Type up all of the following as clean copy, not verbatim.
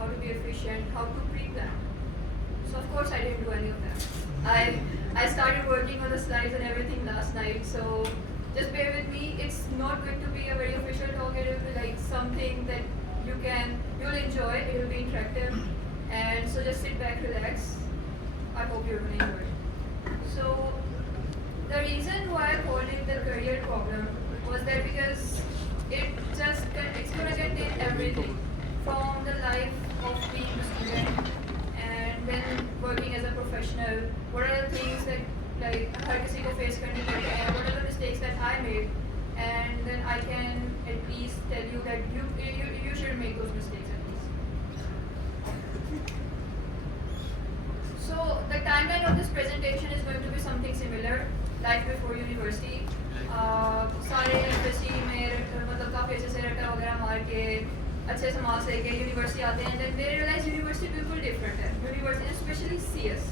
how to be efficient, how to pre-plan. So of course I didn't do any of that. I started working on the slides and everything last night. So just bear with me. It's not going to be a very official talk. It will be like something that you'll enjoy. It will be interactive. And so just sit back, relax. I hope you're going to enjoy it. So the reason why I called it the career problem was that because it's gonna contain everything from the life of being a student and then working as a professional. What are the things that like हर किसी को face करनी पड़ती है? What are the mistakes that I made? And then I can at least tell you that you should make those mistakes at least. So the timeline of this presentation is going to be something similar, life before university. सारे FSc में मतलब काफ़ी अच्छे से रट्टा वगैरह मार के अच्छे से मार्क्स लेके यूनिवर्सिटी आते हैं then they realize university बिल्कुल different है university especially CS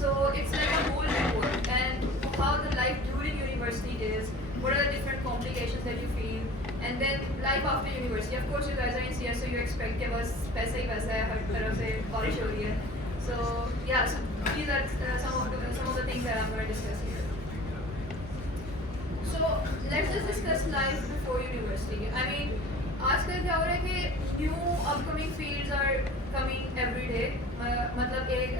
so it's like a whole network and how the life during university is, what are the different complications that you feel and then life after university. Of course you guys are in CS so you expect कि बस पैसा ही पैसा है हर तरफ से बारिश हो रही है. So yeah, so these are some of the things that I'm going to discuss here. So let's just discuss life before university. I mean, आजकल क्या हो रहा है कि new upcoming fields are coming every day. मतलब एक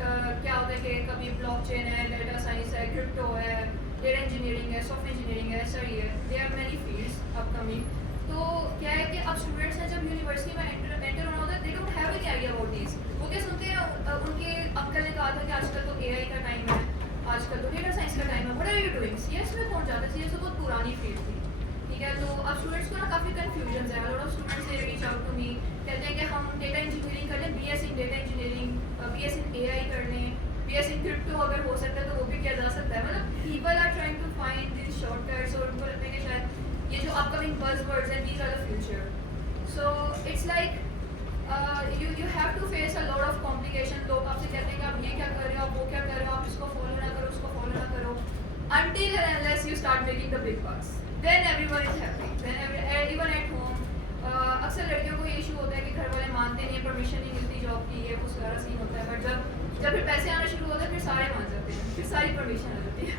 क्या होता है कि कभी blockchain है, data science है, crypto है, data engineering है, software engineering है, SRE है. There are many fields upcoming. तो क्या है कि अब students हैं जब university में enter होना होता है, they don't have any idea about these. वो क्या सुनते हैं उनके अंकल ने कहा था कि आजकल तो AI का टाइम है, आजकल तो डेटा साइंस का टाइम है. What are you doing? CS में कौन जाता है? CS तो बहुत पुरानी फील्ड थी, ठीक है. तो अब स्टूडेंट्स को ना काफ़ी कन्फ्यूजन है. Lot of students they reach out to me, कहते हैं कि हम डेटा इंजीनियरिंग कर लें, BS in data engineering, BS in AI कर लें, BS in क्रिप्टो अगर हो सकता है तो वो भी किया जा सकता है. मतलब people are trying to find this shortcuts और उनको लगता है कि शायद ये जो अपकमिंग बज़वर्ड्स हैं these are the future. So it's like you have to face a lot of complication. लोग आपसे कहते हैं कि आप ये क्या कर रहे हो, आप वो क्या कर रहे हो, आप इसको फॉलो ना करो, उसको फॉलो ना करो, until and unless you start making the big bucks. Then everyone is happy. Then even at home, अक्सर लड़कियों को ये इशू होता है कि घर वाले मानते नहीं, परमिशन नहीं मिलती जॉब की, ये कुछ सारा सीन होता है. बट जब फिर पैसे आना शुरू होते हैं फिर सारे मान जाते हैं, फिर सारी परमिशन आ जाती है.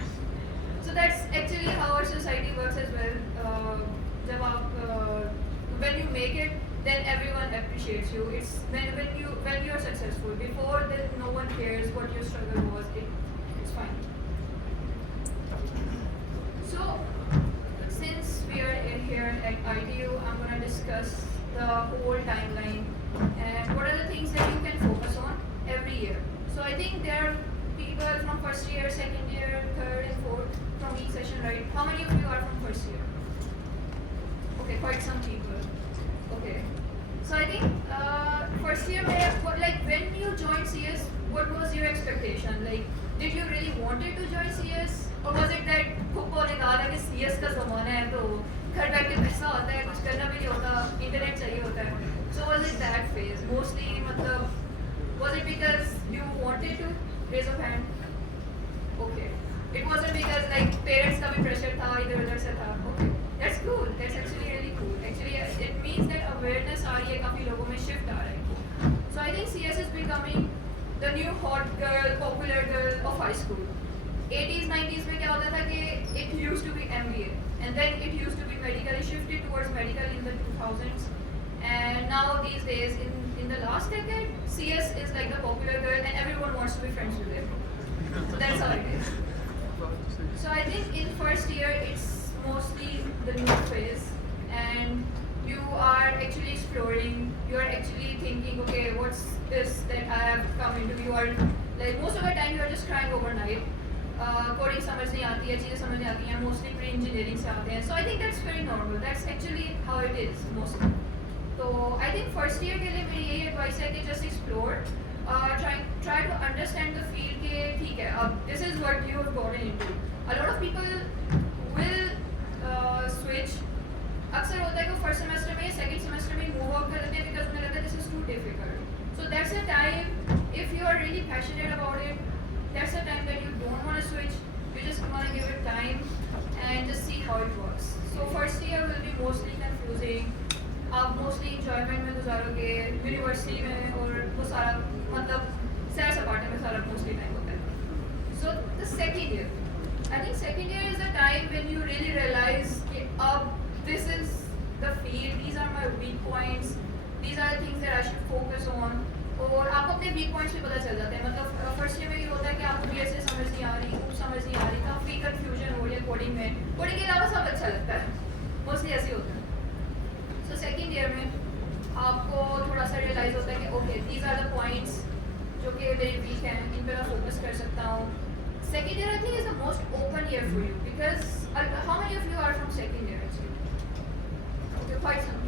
So that's actually how our society works as well. जब आप when you make it, then everyone appreciates you. It's when you are successful. Before that, no one cares what your struggle was. It's fine. So since we are here at ITU, I'm going to discuss the whole timeline and what are the things that you can focus on every year. So I think there are people from first year, second year, third and fourth from each session, right? How many of you are from first year? Okay, quite some people. Okay. So I think first year like when you joined CS, what was your expectation? Like, did you really wanted to join CS, or was it that फुप्पो ने कहा था कि CS का ज़माना है तो घर बैठ के पैसा होता है, कुछ करना भी नहीं होता, इंटरनेट चाहिए होता है. So was it that phase? Mostly मतलब was it because you wanted to? Raise of hand. Okay. It wasn't because like parents का भी pressure था, इधर उधर से था. Okay. That's cool. That's actually really cool. Actually, it means that awareness आ रही है, काफ़ी लोगों में shift आ रहा है. So I think CS is becoming the new hot girl, popular girl of high school. 80s, 90s में क्या होता था कि it used to be MBA and then it used to be medical. It shifted towards medical in the 2000s, and now these days in the last decade, CS is like the popular girl and everyone wants to be friends with it. So that's how it is. So I think in first year it's mostly the new phase and you are actually exploring, you are actually thinking, okay, what's this that I have come into. You are like most of the time you are just crying overnight. Coding समझ नहीं आती है, चीज़ें समझ नहीं आती हैं, mostly pre-engineering से आते हैं. So I think that's very normal. That's actually how it is mostly. तो I think first year के लिए मेरी यही advice है कि just explore, try to understand the field के ठीक है अब this is what you have gotten into. A lot of people will switch. अक्सर होता है कि फर्स्ट सेमेस्टर में सेकंड सेमेस्टर में मूव आउट कर देते हैं बिकॉज उन्हें लगता है this is too difficult. So that's a time if you are really passionate about it, that's the time that you don't want to switch. You just want to give it time and just see how it works. So first year will be mostly confusing. आप mostly enjoyment में गुजारोगे university में और सारा मतलब सैर सपाटे में सारा mostly time होता है. So the second year, I think second year is the time when you really realize कि अब this is the field, these are my weak points, these are the things that I should focus on. और आपको अपने week points भी पता चल जाते हैं. मतलब फर्स्ट ईयर में ये होता है कि आपको BSc समझ नहीं आ रही, कुछ समझ नहीं आ रही, काफ़ी कन्फ्यूजन हो रही है कोडिंग में. कोडिंग के अलावा सब अच्छा लगता है, मोस्टली ऐसे ही होता है. सो सेकेंड ईयर में आपको थोड़ा सा रियलाइज़ होता है कि okay these are the points जो कि मेरी वीक हैं, इन पर मैं फोकस कर सकता हूँ. Second year I think is the most open year for you because how many of you are from second year actually? Okay, quite some.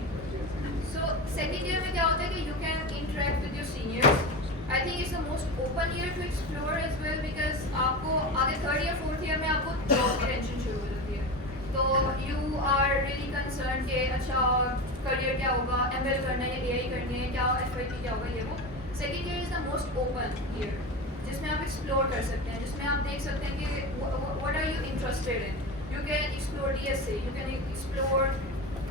So second year में क्या होता है कि you can interact with your seniors. I think it's the most open year to explore as well because आपको आगे third year fourth year में आपको job की टेंशन शुरू हो जाती है. तो you are really concerned कि अच्छा करियर क्या होगा, ML करना है या AI करनी है, क्या FYP क्या होगा, ये वो. Second year is the most open year जिसमें आप explore कर सकते हैं, जिसमें आप देख सकते हैं कि what are you interested in. You can explore DSA, you can explore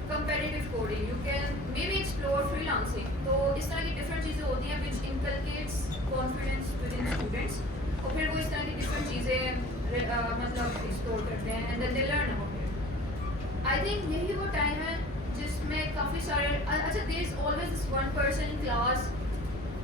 competitive coding, you can maybe explore freelancing. तो इस तरह की different चीज़ें होती हैं which inculcates confidence within students. और फिर वो इस तरह की different चीज़ें मतलब explore करते हैं and then they learn about it. I think यही वो time है जिसमें काफ़ी सारे अच्छा there is always this one person in class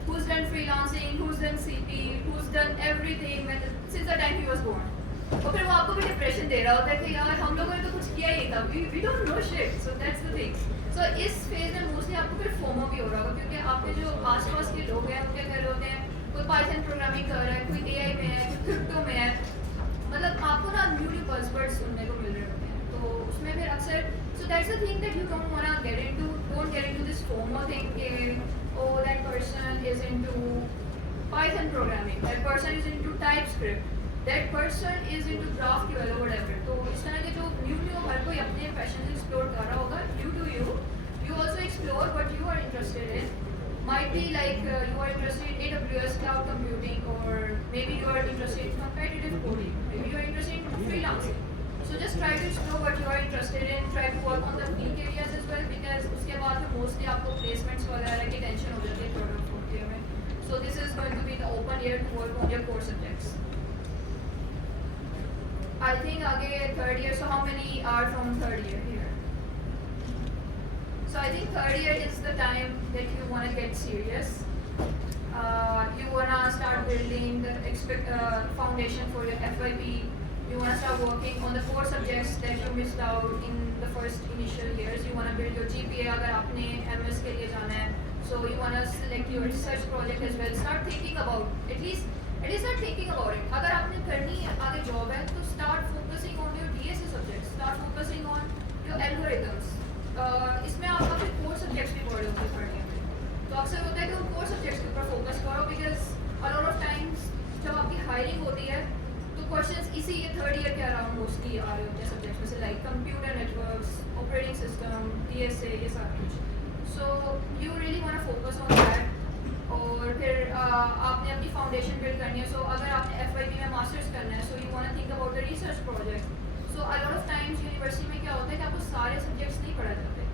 who's done freelancing, who's done CP, who's done everything since the time he was born. और फिर वो आपको भी डिप्रेशन दे रहा होता है कि यार हम लोगों ने तो कुछ किया ही था, we don't know shit. So that's the thing. So इस फेज में मोस्टली आपको फिर फोमो भी हो रहा होगा क्योंकि आपके जो आसपास के लोग हैं उनके घर होते हैं, कोई पाइथन प्रोग्रामिंग कर रहा है, कोई AI में है, कोई क्रिप्टो में है. मतलब आपको ना न्यू बज़वर्ड्स सुनने को मिल रहे होते हैं. तो उसमें फिर अक्सर सो that's the thing that you don't get into this FOMO thing कि oh that person is into Python programming, that person is into TypeScript, that person is into GraphQL or whatever. तो इस तरह के जो न्यू हर कोई अपने passion explore कर रहा होगा. You also explore what you are interested in. Might be like you are interested in AWS cloud computing, or maybe you are interested in competitive coding, maybe you are interested in freelancing. So just try to explore what you are interested in, try to work on the weak areas as well because उसके बाद में mostly आपको placements वगैरह की tension हो जाती है third और fourth year में. So this is going to be the open year to work on your core subjects. I think आगे third year. So how many are from third year here? So I think third year is the time that you want to get serious. You want to start building the foundation for your FYP. You want to start working on the core subjects that you missed out in the first initial years. You want to build your GPA अगर आपने MS के लिए जाना है. So you want to select your research project as well. Start thinking about at least start thinking about it. अगर आपने करनी आगे जॉब है तो start focusing on your DSA subjects. Start focusing on your algorithms. इसमें आप अपने core subjects भी पढ़ लोगे पढ़ने में. तो अक्सर होता है कि उन core subjects के ऊपर focus करो because a lot of times जब आपकी hiring होती है तो क्वेश्चंस इसी ये थर्ड ईयर के अराउंड मोस्टली आ रहे होते हैं सब्जेक्ट्स में से like computer networks, operating system, DSA, ये सब कुछ. So you really want to focus on that. और फिर आपने अपनी फाउंडेशन बिल्ड करनी है. सो अगर आपने FYP में मास्टर्स करना है so you want to think about the research project. So a lot of times university में क्या होता है कि आपको सारे सब्जेक्ट्स नहीं पढ़ाए जाते.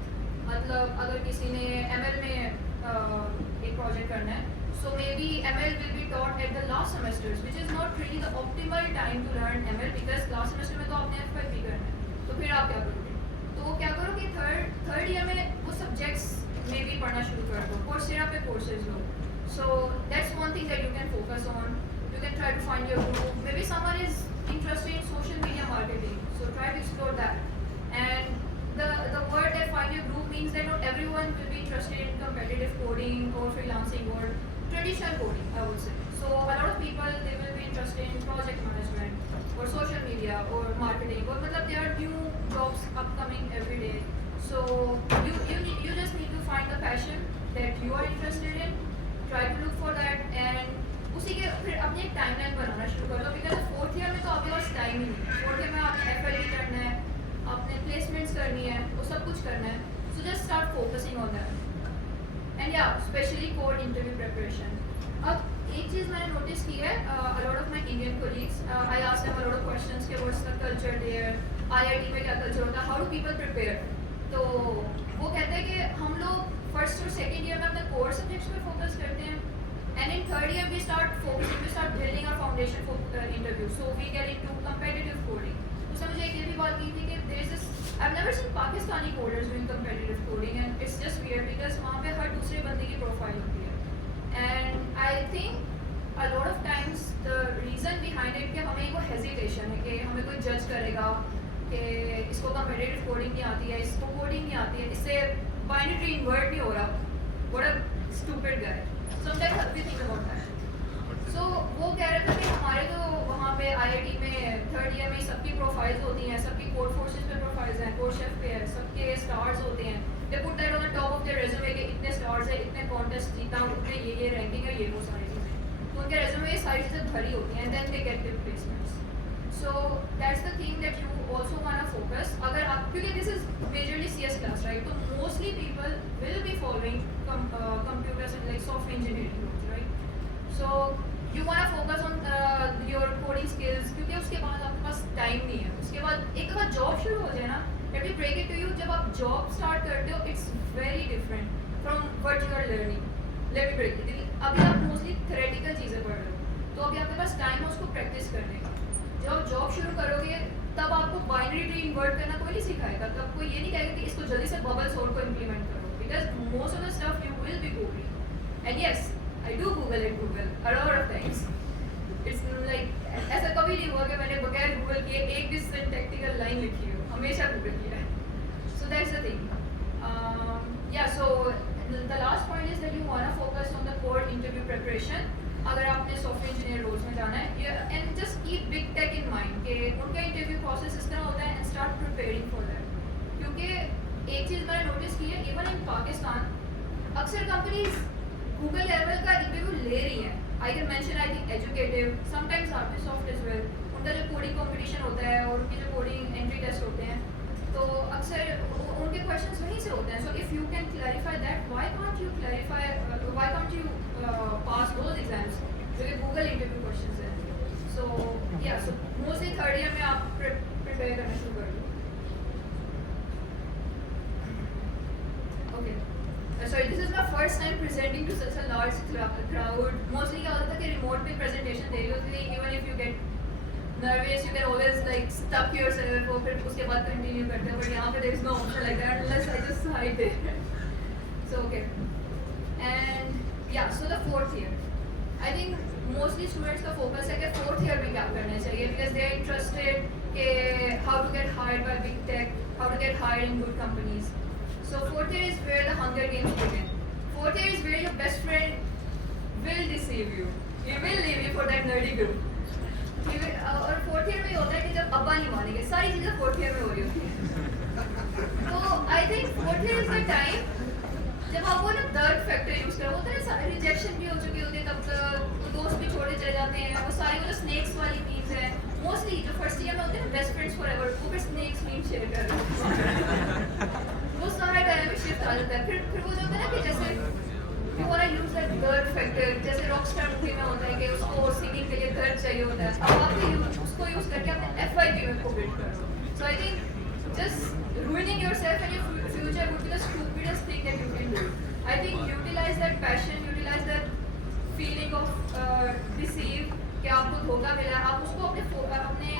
मतलब अगर किसी ने ML में एक प्रोजेक्ट करना है so maybe ML will be taught at the last semesters, which is not really the optimal time to learn ML because last semester में तो आपने FYP करना है. तो फिर आप क्या करोगे? तो क्या करोगे थर्ड ईयर में वो सब्जेक्ट्स में भी पढ़ना शुरू कर दो. कोर्सेरा पे courses low. So that's one thing that you can focus on. You can try to find your group. Maybe someone is interested in social media marketing, so try to explore that. And the word that find your group means that not everyone will be interested in competitive coding or freelancing or traditional coding, I would say. So a lot of people, they will be interested in project management or social media or marketing, or मतलब there are new jobs upcoming every day. So you just need to find the passion that you are interested in, try to look for that, and उसी के फिर अपनी एक timeline बनाना शुरू कर दो because fourth year में तो आपके पास टाइम ही नहीं है. फोर्थ ईयर में आपने FYP करना है, आपने प्लेसमेंट्स करनी है, वो सब कुछ करना है. So just start focusing on that. And yeah, especially core interview preparation. अब एक चीज़ मैंने नोटिस की है, a lot of my Indian colleagues, I asked them a lot of questions कि what's the culture there, IIT में क्या culture होता है, how do people prepare? तो वो कहते हैं कि हम लोग फर्स्ट और सेकेंड ईयर में अपने कोर सब्जेक्ट्स पे फोकस करते हैं third year we start focusing, we start building our foundation for interview. So we get into competitive coding. तो उसने मुझे एक ये भी बात की थी कि there is this, I've never seen Pakistani coders doing competitive coding and it's just weird because वहाँ पे हर दूसरे बंदे की प्रोफाइल होती है. And I think a lot of times the reason behind it कि हमें को hesitation है कि हमें कोई judge करेगा कि इसको competitive coding नहीं आती है, इसको coding नहीं आती है, इससे binary tree invert नहीं हो रहा. What a stupid guy. Sometimes we think about that. So वो कह रहे थे कि हमारे तो वहाँ पे IIT में थर्ड ईयर में सबकी प्रोफाइल्स होती हैं, सबकी कोड फोर्सेस पे प्रोफाइल्स हैं, कोड शेफ पे है, सबके स्टार्स होते हैं. They put that on the top of their resume कि इतने स्टार्स है, इतने कॉन्टेस्ट जीता हूँ, उतने ये रैंकिंग है, ये वो सारी चीज़ें. तो उनके रेज्यूमे ये सारी चीज़ें भरी होती हैं and then they get their placements. So that's the thing that you also want to focus. अगर आप, क्योंकि this is majorly CS class, right? तो mostly people will be following computers and like software engineering roles, right? So you want to focus on your coding skills क्योंकि उसके बाद आपके पास time नहीं है. उसके बाद एक बार जॉब शुरू हो जाए ना, let me break it to you, जब आप जॉब स्टार्ट करते हो it's very different from what you are learning. Let me break it. अभी आप मोस्टली थ्योरेटिकल चीज़ें पढ़ रहे हो, तो अभी आपके पास टाइम है उसको प्रैक्टिस करने का. जब आप जॉब शुरू करोगे तब आपको बाइनरी ट्री इन्वर्ट करना कोई नहीं सिखाएगा, तब कोई ये नहीं कहेगा कि इसको जल्दी से बबल सोर्ट को इम्प्लीमेंट करो, because most of the stuff you will B googling. And yes, I do Google and Google a lot of times. It's like ऐसा कभी नहीं हुआ कि मैंने बगैर गूगल किए एक भी सिंटैक्टिकल लाइन लिखी हो, हमेशा गूगल किया है. So that's the thing. Yeah so the last point is that you want to focus on the core interview preparation. अगर आपने सॉफ्टवेयर इंजीनियर रोल्स में जाना है, and just keep big tech in mind कि उनका interview process इस तरह होता है, and start preparing for that. क्योंकि एक चीज़ मैंने नोटिस की है, इवन इन पाकिस्तान अक्सर कंपनीज गूगल लेवल का इंटरव्यू ले रही हैं. I can mention, I think Educative, sometimes Arbisoft as well. उनका जो कोडिंग कॉम्पिटिशन होता है और उनके जो कोडिंग एंट्री टेस्ट होते हैं, तो अक्सर उनके क्वेश्चंस वहीं से होते हैं. So if you can clarify that, why can't you pass those exams जो कि गूगल इंटरव्यू क्वेश्चंस हैं. सो या, सो मोस्टली थर्ड ईयर में आप प्रिपेयर करना शुरू कर दो. Okay, sorry, this is my first time presenting to such a large crowd. Mostly क्या होता था कि रिमोट पे प्रेजेंटेशन दे रही होती थी. Even if you get nervous, you can always like stuck yourself और फिर उसके बाद continue करते हैं. But यहाँ पे there is no option like that unless I just hide there. So okay, and yeah, so the fourth year, I think mostly students का focus है कि fourth year में क्या करना चाहिए, because they are interested कि how to get hired by big tech, how to get hired in good companies. So fourth year is where the Hunger Games begin. Fourth year is where your best friend will deceive you. He will leave you for that nerdy group. और fourth year में होता है कि जब अब्बा नहीं मानेंगे, सारी चीज़ें fourth year में हो रही होती हैं. तो I think fourth year is the time जब आप वो ना थर्ड फैक्टर यूज़ करो. होता है ना, रिजेक्शन भी हो चुकी होती है, तब दोस्त भी छोड़े चले जाते हैं. वो सारी वो जो स्नेक्स वाली मीम्स है, मोस्टली जो फर्स्ट ईयर में होते हैं ना, बेस्ट फ्रेंड्स फॉर एवर, वो फिर स्नेक्स मीम शेयर कर रहे हैं. वो सारा डायनामिक शिफ्ट आ जाता है. फिर वो जो होता है ना कि जैसे you want to use that third factor, जैसे रॉकस्टार मूवी में होता है कि उसको सिंगिंग के लिए थर्ड चाहिए होता है. अब आप उसको यूज़ करके अपने FYP में को बिल्ड करो. So I think just ruining yourself and your future would be the stupidest thing that you can do. I think utilize that passion, utilize that feeling of deceive कि आपको धोखा मिला, आप उसको अपने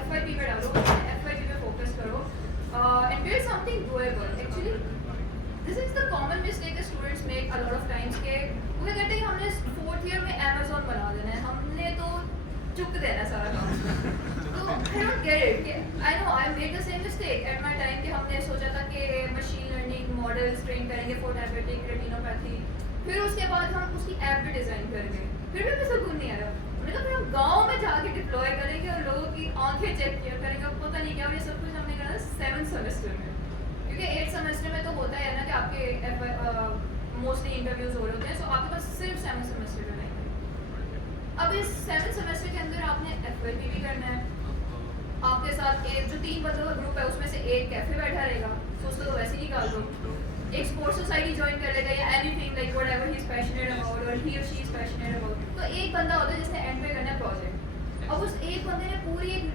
FYP में डालो, अपने FYP में फोकस करो, and build something doable. Actually, this is the common mistake that students make a lot of times कि वो कहते हैं हमने fourth year में Amazon बना देना है, हमने तो चुक देना सारा काम. तो I don't get it कि I know I made the same mistake at my time कि हमने सोचा था कि machine learning models train करेंगे for diabetic retinopathy. फिर उसके बाद हम उसकी ऐप भी डिज़ाइन कर गए. फिर भी सुकून नहीं आ रहा. हमने कहा फिर हम गाँव में जाके डिप्लॉय करेंगे और लोगों की आंखें चेक किया करेंगे. पता नहीं क्या, और ये सब कुछ हमने करा 7th सेमेस्टर में, क्योंकि 8th सेमेस्टर में तो होता है ना कि आपके मोस्टली इंटरव्यूज हो रहे होते हैं. सो आपके पास सिर्फ 7th सेमेस्टर में रहेंगे. अब इस 7th सेमेस्टर के अंदर आपने FYP भी करना है. आपके साथ एक जो 3 बंदों का ग्रुप है उसमें से एक कैफे बैठा रहेगा, तो उसको तो वैसे ही निकाल दो. एक स्पोर्ट्स सोसाइटी ज्वाइन कर लेगा या anything like whatever he is passionate about और ही और शी इज पैशनेट अबाउट. तो एक बंदा होता है जिसने एंड पे करना है प्रोजेक्ट. अब उस एक बंदे ने पूरी एक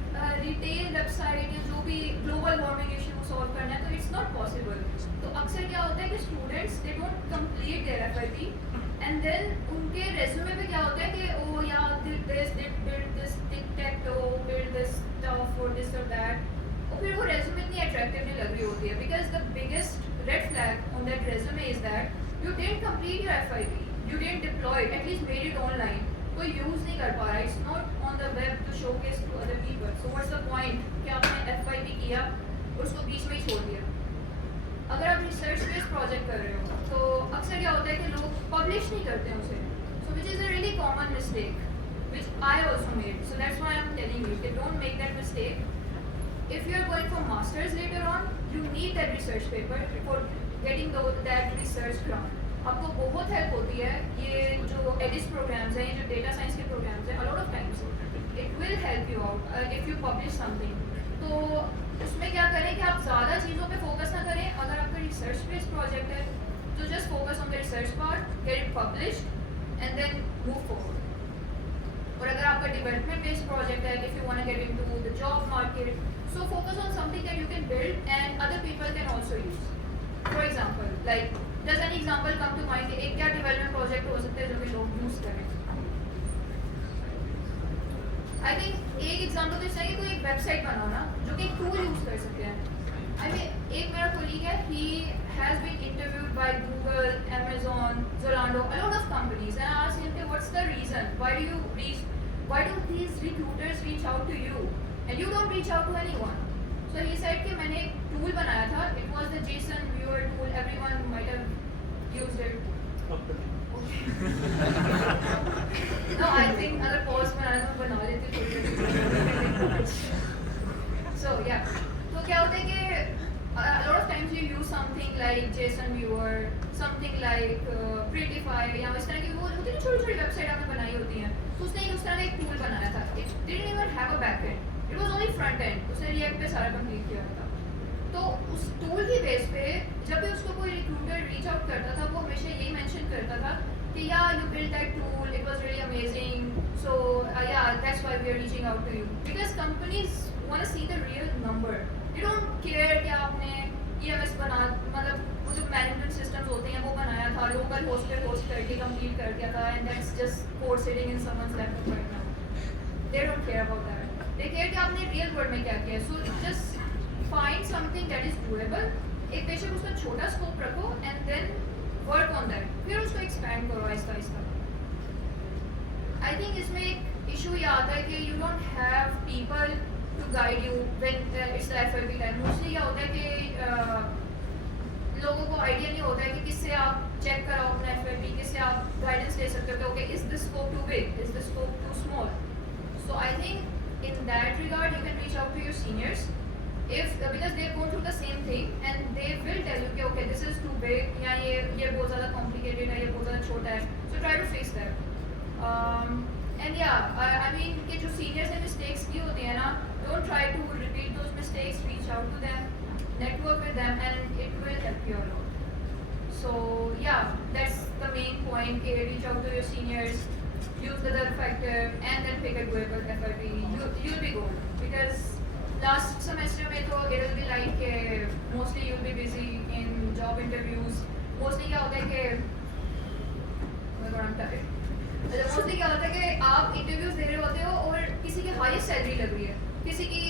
रिटेल वेबसाइट या जो भी ग्लोबल वार्मिंग इशू को सॉल्व करना है, तो इट्स नॉट पॉसिबल. तो अक्सर क्या होता है कि students they don't complete their FYP and then उनके रेज्यूमे पे क्या होता है कि ओ या did this, did this tic tac toe, build this stuff or this or that, और फिर वो रेज्यूमे इतनी अट्रैक्टिव नहीं लग रही होती है, because the biggest red flag on that resume is that you didn't complete your FIP, you didn't deploy it, at least made it online. कोई यूज़ नहीं कर पा रहा, it's not on the web to showcase to other people. So what's the point कि आपने FIP किया और उसको बीच में ही छोड़ दिया. अगर आप रिसर्च बेस्ड प्रोजेक्ट कर रहे हो तो अक्सर क्या होता है कि लोग पब्लिश नहीं करते हैं उसे. So which is a really common mistake, which I also made. So that's why I'm telling you that don't make that mistake. If you are going for masters later on, you need that research paper for getting that research grant. आपको बहुत help होती है ये जो Aedes programmes हैं, ये जो data science के प्रोग्राम्स हैं, a lot of times it will help you out if you publish something. तो उसमें क्या करें कि आप ज़्यादा चीज़ों पे फोकस ना करें. अगर आपका रिसर्च बेस्ड प्रोजेक्ट है तो just focus on the research part, get it published and then move forward. और अगर आपका डेवलपमेंट बेस्ड प्रोजेक्ट है, if you want to get into the job market, so focus on something that you can build and other people can also use. For example, like does any example come to mind कि एक क्या development project हो सकता है जो कि लोग use करें? आई थिंक एक एग्जांपल तो इसका है कि कोई एक वेबसाइट बनाओ ना जो कि एक टूल यूज कर सकते हैं. आई मीन एक मेरा कोलीग है, he has been interviewed by Google, Amazon, Zalando, a lot of companies, and I asked him कि what's the reason, why do these recruiters reach out to you and you don't reach out to anyone? So he said कि मैंने एक tool बनाया था, it was the JSON viewer tool, everyone might have used it. Okay. No, I think अगर pause बनाना तो बना लेते थोड़ी. So yeah, तो क्या होता है कि a lot of times you use something like JSON viewer, something like Prettify, या इस तरह की वो होती है छोटी-छोटी वेबसाइट आपने बनाई होती हैं. तो उसने उस तरह का एक टूल बनाया था. It didn't even have a backend. It was only front end. उसने React पे सारा कंप्लीट किया था. तो उस टूल की बेस पे जब भी उसको कोई रिक्रूटर रीच आउट करता था वो हमेशा यही मेंशन करता था कि yeah you build that tool, it was really amazing, so yeah that's why we are reaching out to you, because companies want to see the real number. They don't care कि आपने EMS बना, मतलब वो जो management systems होते हैं वो बनाया था, लोकल होस्ट पे होस्ट करके कंप्लीट कर दिया था, and that's just code sitting in someone's laptop right now. They don't care about that. They care कि आपने रियल वर्ल्ड में क्या किया. So just find something that is doable. एक बेशक उसका छोटा स्कोप रखो and then work on that. फिर उसको expand करो आहिस्ता आहिस्ता. I think इसमें एक issue ये आता है कि you don't have people to guide you when it's the FIP time. Mostly क्या होता है कि लोगों को idea नहीं होता है कि किससे आप check कराओ अपना FIP, किससे आप guidance ले सकते हो कि okay, is this scope too big, is this scope too small. So I think in that regard you can reach out to your seniors. If because they go through the same thing and they will tell you कि okay this is too big या ये बहुत ज़्यादा complicated है, ये बहुत ज़्यादा छोटा है, so try to fix that. And yeah, I mean कि जो seniors ने mistakes की होती है ना, don't try to repeat those mistakes. Reach out to them, network with them, and it will help you a lot. So yeah, that's the main point. कि reach out to your seniors, use the factor, and then pick a doable FIP. You'll be good because last semester में तो it will be like के mostly you will be busy in job interviews. Mostly क्या होता है कि mostly क्या होता है कि आप इंटरव्यूज दे रहे होते हो और किसी की हाईएस्ट सैलरी लग रही है, किसी की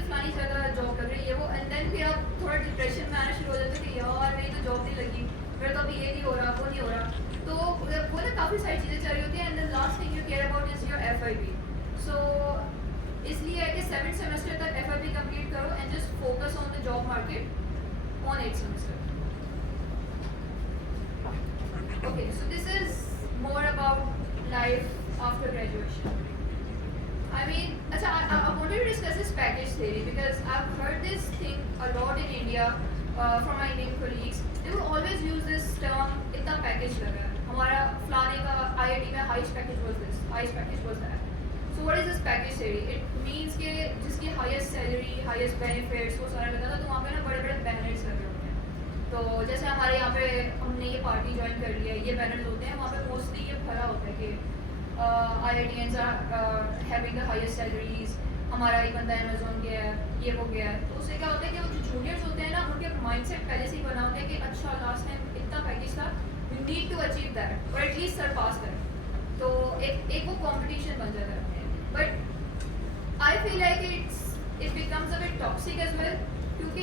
फलानी जगह जॉब लग रही है वो, एंड देन फिर आप थोड़ा डिप्रेशन में आना शुरू हो जाते हो कि यार मेरी तो जॉब नहीं लगी, मेरा तो अभी ये नहीं हो रहा, वो नहीं हो रहा. तो वो ना काफ़ी सारी चीज़ें चल रही होती हैं, and then last thing you care about is your FIP. So इसलिए है कि 7th सेमेस्टर तक FIP कंप्लीट करो and just focus on the job market on 8th semester. Okay, so this is more about life after graduation. I mean, I wanted to discuss this package theory because I've heard this thing a lot in India from my Indian colleagues. They will always use this term, इतना package लगा है हमारा फलाने का IIT में highest package was this, highest package was that. So what is this package theory? It means कि जिसकी highest salary, highest benefits वो सारा लगा था, तो वहाँ पे ना बड़े-बड़े बैनर्स लगे होते हैं. तो जैसे हमारे यहाँ पे हमने ये पार्टी ज्वाइन कर लिया है, ये बैनर्स होते हैं, वहाँ पे मोस्टली ये भरा होता है कि IITians are having the highest salaries, हमारा एक बंदा Amazon गया है, ये वो गया है. तो उससे क्या होता है कि वो जो जूनियर्स होते हैं ना, उनके माइंडसेट पहले से ही बना होता है कि अच्छा लास्ट टाइम इतना पैकेज था, we need to achieve that or at least surpass that. एक वो कंपटीशन बन जाता है. But I feel like it becomes a bit toxic as well, क्योंकि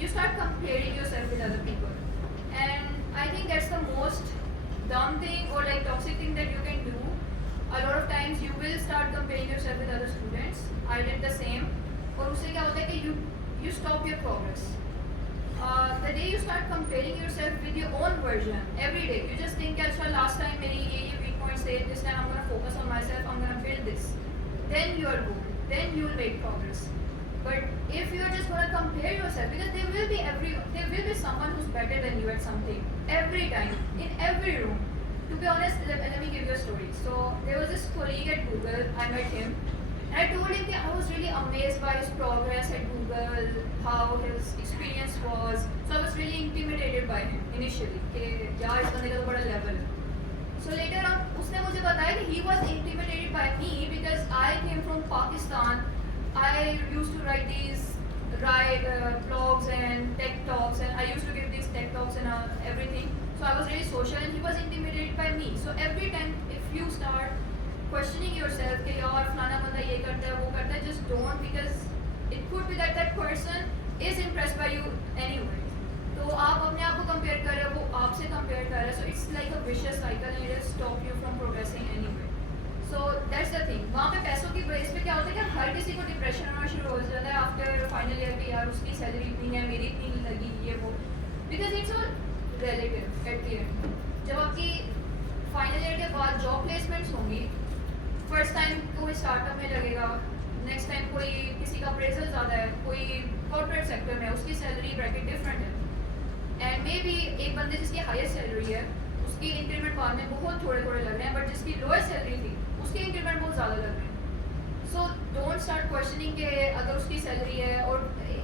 you start comparing yourself with other people, and I think that's the most dumb thing or like toxic thing that you can do. A lot of times you will start comparing yourself with other students. I did the same. और उससे क्या होता है कि you stop your progress. The day you start comparing yourself with your own version every day, you just think अच्छा last time मेरी ये weak points थे, this time I'm gonna focus on myself, I'm gonna build this. Then you are good. Then you will make progress. But if you are just gonna compare yourself, because there will be someone who's better than you at something every time in every room. To be honest, let me give you a story. So there was this colleague at Google. I met him. And I told him that I was really amazed by his progress at Google, how his experience was. So I was really intimidated by him initially. कि यार इस बंदे का तो बड़ा level है. So later on, उसने मुझे बताया कि he was intimidated by me because I came from Pakistan. I used to write blogs and tech talks, and I used to give these tech talks and everything. So I was really social, and he was intimidated by me. So every time if you start questioning yourself कि यार फलाना बंदा ये करता है वो करता है, just don't, because it could be that that person is impressed by you anyway. तो आप अपने आप को compare कर रहे हो, वो आपसे compare कर रहा है, so it's like a vicious cycle and it will stop you from progressing anyway. So that's the thing. वहाँ पे पैसों की बेस पे क्या होता है कि हर किसी को डिप्रेशन होना शुरू हो जाता है आफ्टर फाइनल ईयर कि यार उसकी सैलरी इतनी है, मेरी इतनी लगी, ये वो, because it's all relative at the end. जब आपकी फाइनल ईयर के बाद जॉब प्लेसमेंट्स होंगी, फर्स्ट टाइम कोई स्टार्टअप में लगेगा, नेक्स्ट टाइम कोई किसी का अप्रेजल ज़्यादा है, कोई कॉर्पोरेट सेक्टर में, उसकी सैलरी ब्रैकेट डिफरेंट है. एंड मे बी एक बंदे जिसकी हाईएस्ट सैलरी है उसकी इंक्रीमेंट बाद में बहुत थोड़े थोड़े लग रहे हैं, बट जिसकी लोएस्ट सैलरी थी उसके इंक्रीमेंट बहुत ज़्यादा लग रहे हैं. सो डोंट स्टार्ट क्वेश्चनिंग के अगर उसकी सैलरी है, और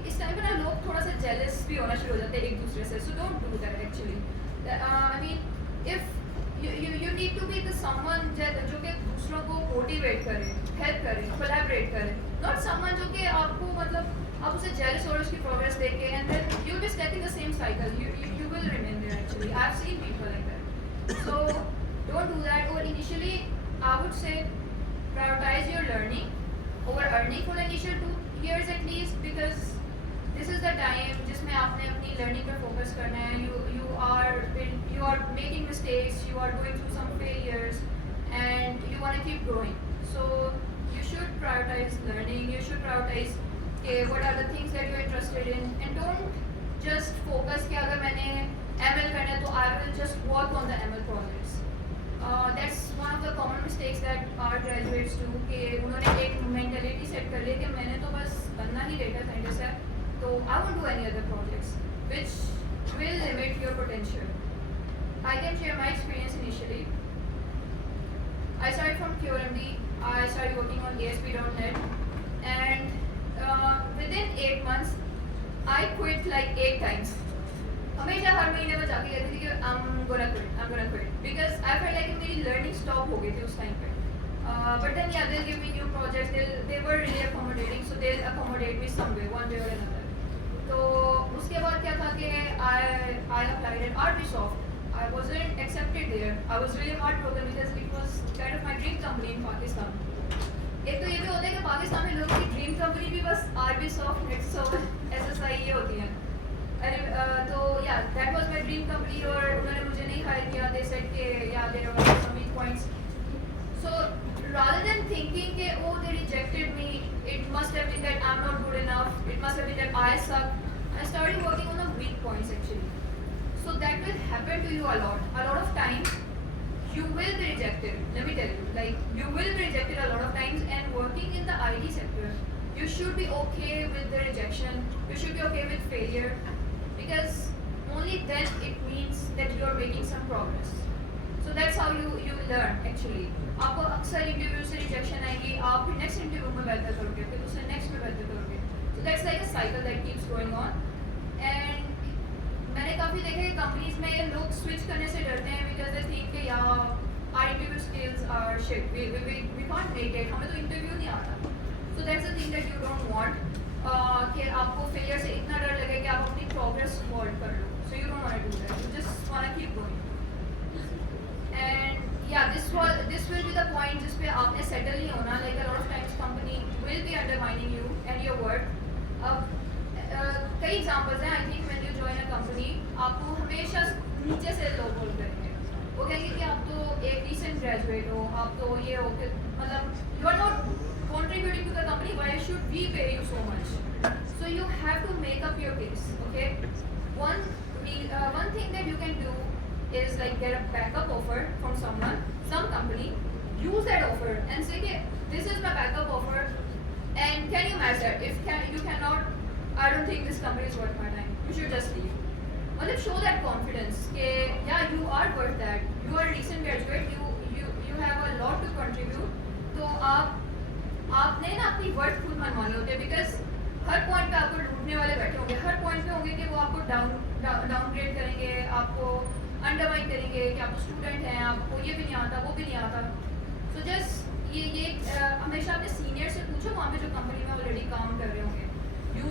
इस टाइम पे ना लोग थोड़ा सा जेलस भी होना शुरू हो जाते हैं एक दूसरे से. So don't do that actually. I mean if you need to be the someone जो कि दूसरों को मोटिवेट करे, हेल्प करे, कोलैबोरेट करे, नॉट समवन जो कि आपको मतलब आप उसे जेलस हो उसकी प्रोग्रेस देख के and then you will be stuck in the same cycle. You will remain there actually. I have seen people like that. So don't do that. और initially I would say prioritize your learning over earning for the initial 2 years at least, because this is the time जिसमें आपने अपनी learning पे focus करना है. You are making mistakes, you are going through some failures, and you want to keep growing. So you should prioritize learning. You should prioritize what are the things that you are interested in, and don't just focus कि अगर मैंने ML करना है तो I will just work on the ML projects. That's one of the common mistakes that our graduates do, कि उन्होंने एक mentality set कर ली कि मैंने तो बस बनना ही data scientist है, तो I won't do any other projects, which will limit your potential. I can share my experience initially. I started from QMD. I started working on ASP.NET, and within 8 months, I quit like 8 times. हमेशा हर महीने में जाके कहती थी कि I'm gonna quit because I felt like मेरी learning stop हो गई थी उस टाइम पे. But then yeah, they'll give me new projects. They were really accommodating, so they'll accommodate me some way, one way or another. तो उसके बाद क्या था कि I applied at Arbisoft. I wasn't accepted there. I was really heartbroken because it was kind of my dream company in Pakistan. एक तो ये भी होता है कि पाकिस्तान में लोगों की ड्रीम कंपनी भी बस Arbisoft, Netsoft, SSI ये होती हैं. तो yeah, that was my dream company, और उन्होंने मुझे नहीं हायर किया. They said कि yeah, there were some weak points. So rather than thinking कि oh they rejected me, it must have been that I'm not good enough, it must have been that I suck, I started working on the weak points actually. So that will happen to you a lot of times. You will be rejected, let me tell you, like you will be rejected a lot of times. And working in the IT sector, you should be okay with the rejection, you should be okay with failure, because only then it means that you are making some progress. So that's how you learn actually. आपको अक्सर interview से rejection आएगी, आप फिर next interview में बेहतर करोगे, फिर उससे नेक्स्ट में बेहतर करोगे. So that's like a cycle that keeps going on. And मैंने काफ़ी देखे कि कंपनीज में लोग स्विच करने से डरते हैं because they think कि यार our interview skills are shit, we can't make it, हमें तो इंटरव्यू नहीं आता. So that's the thing that you don't want. कि आपको फेलियर से इतना डर लगे कि आप अपनी प्रोग्रेस हॉल्ट कर लो. So you don't want to do that. You just want to keep going. And yeah, this this will be the point जिस पे आपने settle नहीं होना. Like a lot of times company will be undermining you and your work. अब कई examples हैं. I think when you join a company आपको हमेशा नीचे से लोग बोल करेंगे. वो कहेंगे कि आप तो एक रिसेंट ग्रेजुएट हो, आप तो ये हो कि मतलब you are not contributing to the company. Why should we pay you so much? So you have to make up your case. Okay. One thing that you can do is like get a backup offer from someone, some company. Use that offer and say, "Okay, this is my backup offer, and can you match that? If you cannot, I don't think this company is worth my time. You should just leave." मतलब show that confidence कि yeah, you are worth that. You are a recent graduate. You have a lot to contribute. तो आपने ना अपनी worth खुद मनवाने होते हैं. Because her point पे आपको ढूंढने वाले बैठे होंगे. हर पॉइंट पे होंगे कि वो आपको डाउनग्रेड करेंगे, आपको अंडरमाइन करेंगे कि आप स्टूडेंट हैं, आपको ये भी नहीं आता, वो भी नहीं आता. सो जस्ट ये हमेशा अपने सीनियर से पूछो वहाँ पे जो कंपनी में ऑलरेडी काम कर रहे होंगे. You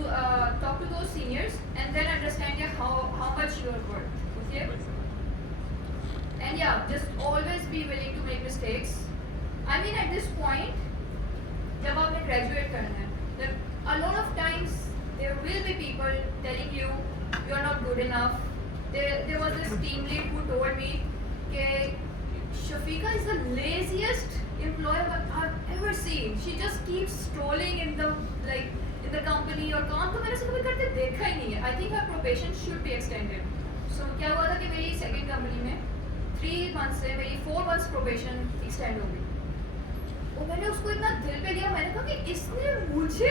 talk to those seniors and then understand how much you are worth. Okay. And yeah just always be willing to make mistakes. I mean at this point जब आपने ग्रेजुएट करना है, a lot of times there will be people telling you you are not good enough. There was this team lead who told me that Shafiqa is the laziest employee I've ever seen. She just keeps strolling in the company और काम तो मैंने उसे कभी करते देखा ही नहीं है. I think her probation should be extended. So क्या हुआ था कि मेरी सेकंड कंपनी में 3 months से मेरी 4 months probation extend हो गई. और मैंने उसको इतना दिल पे लिया. मैंने कहा कि इसने मुझे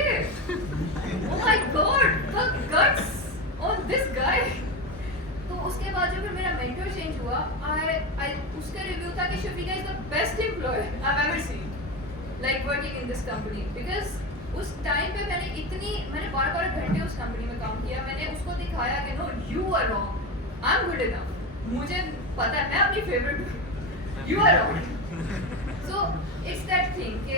oh my god the guts on this guy. तो उसके बाद जो फिर मेरा मेंटर चेंज हुआ, I उसका रिव्यू था कि Shafiqa is the best employee I've ever seen like working in this company. because उस टाइम पे मैंने 12 घंटे उस कंपनी में काम किया. मैंने उसको दिखाया कि no you are wrong, I am good enough. मुझे पता है मैं अपनी फेवरेट हूँ, you are wrong. So it's that thing कि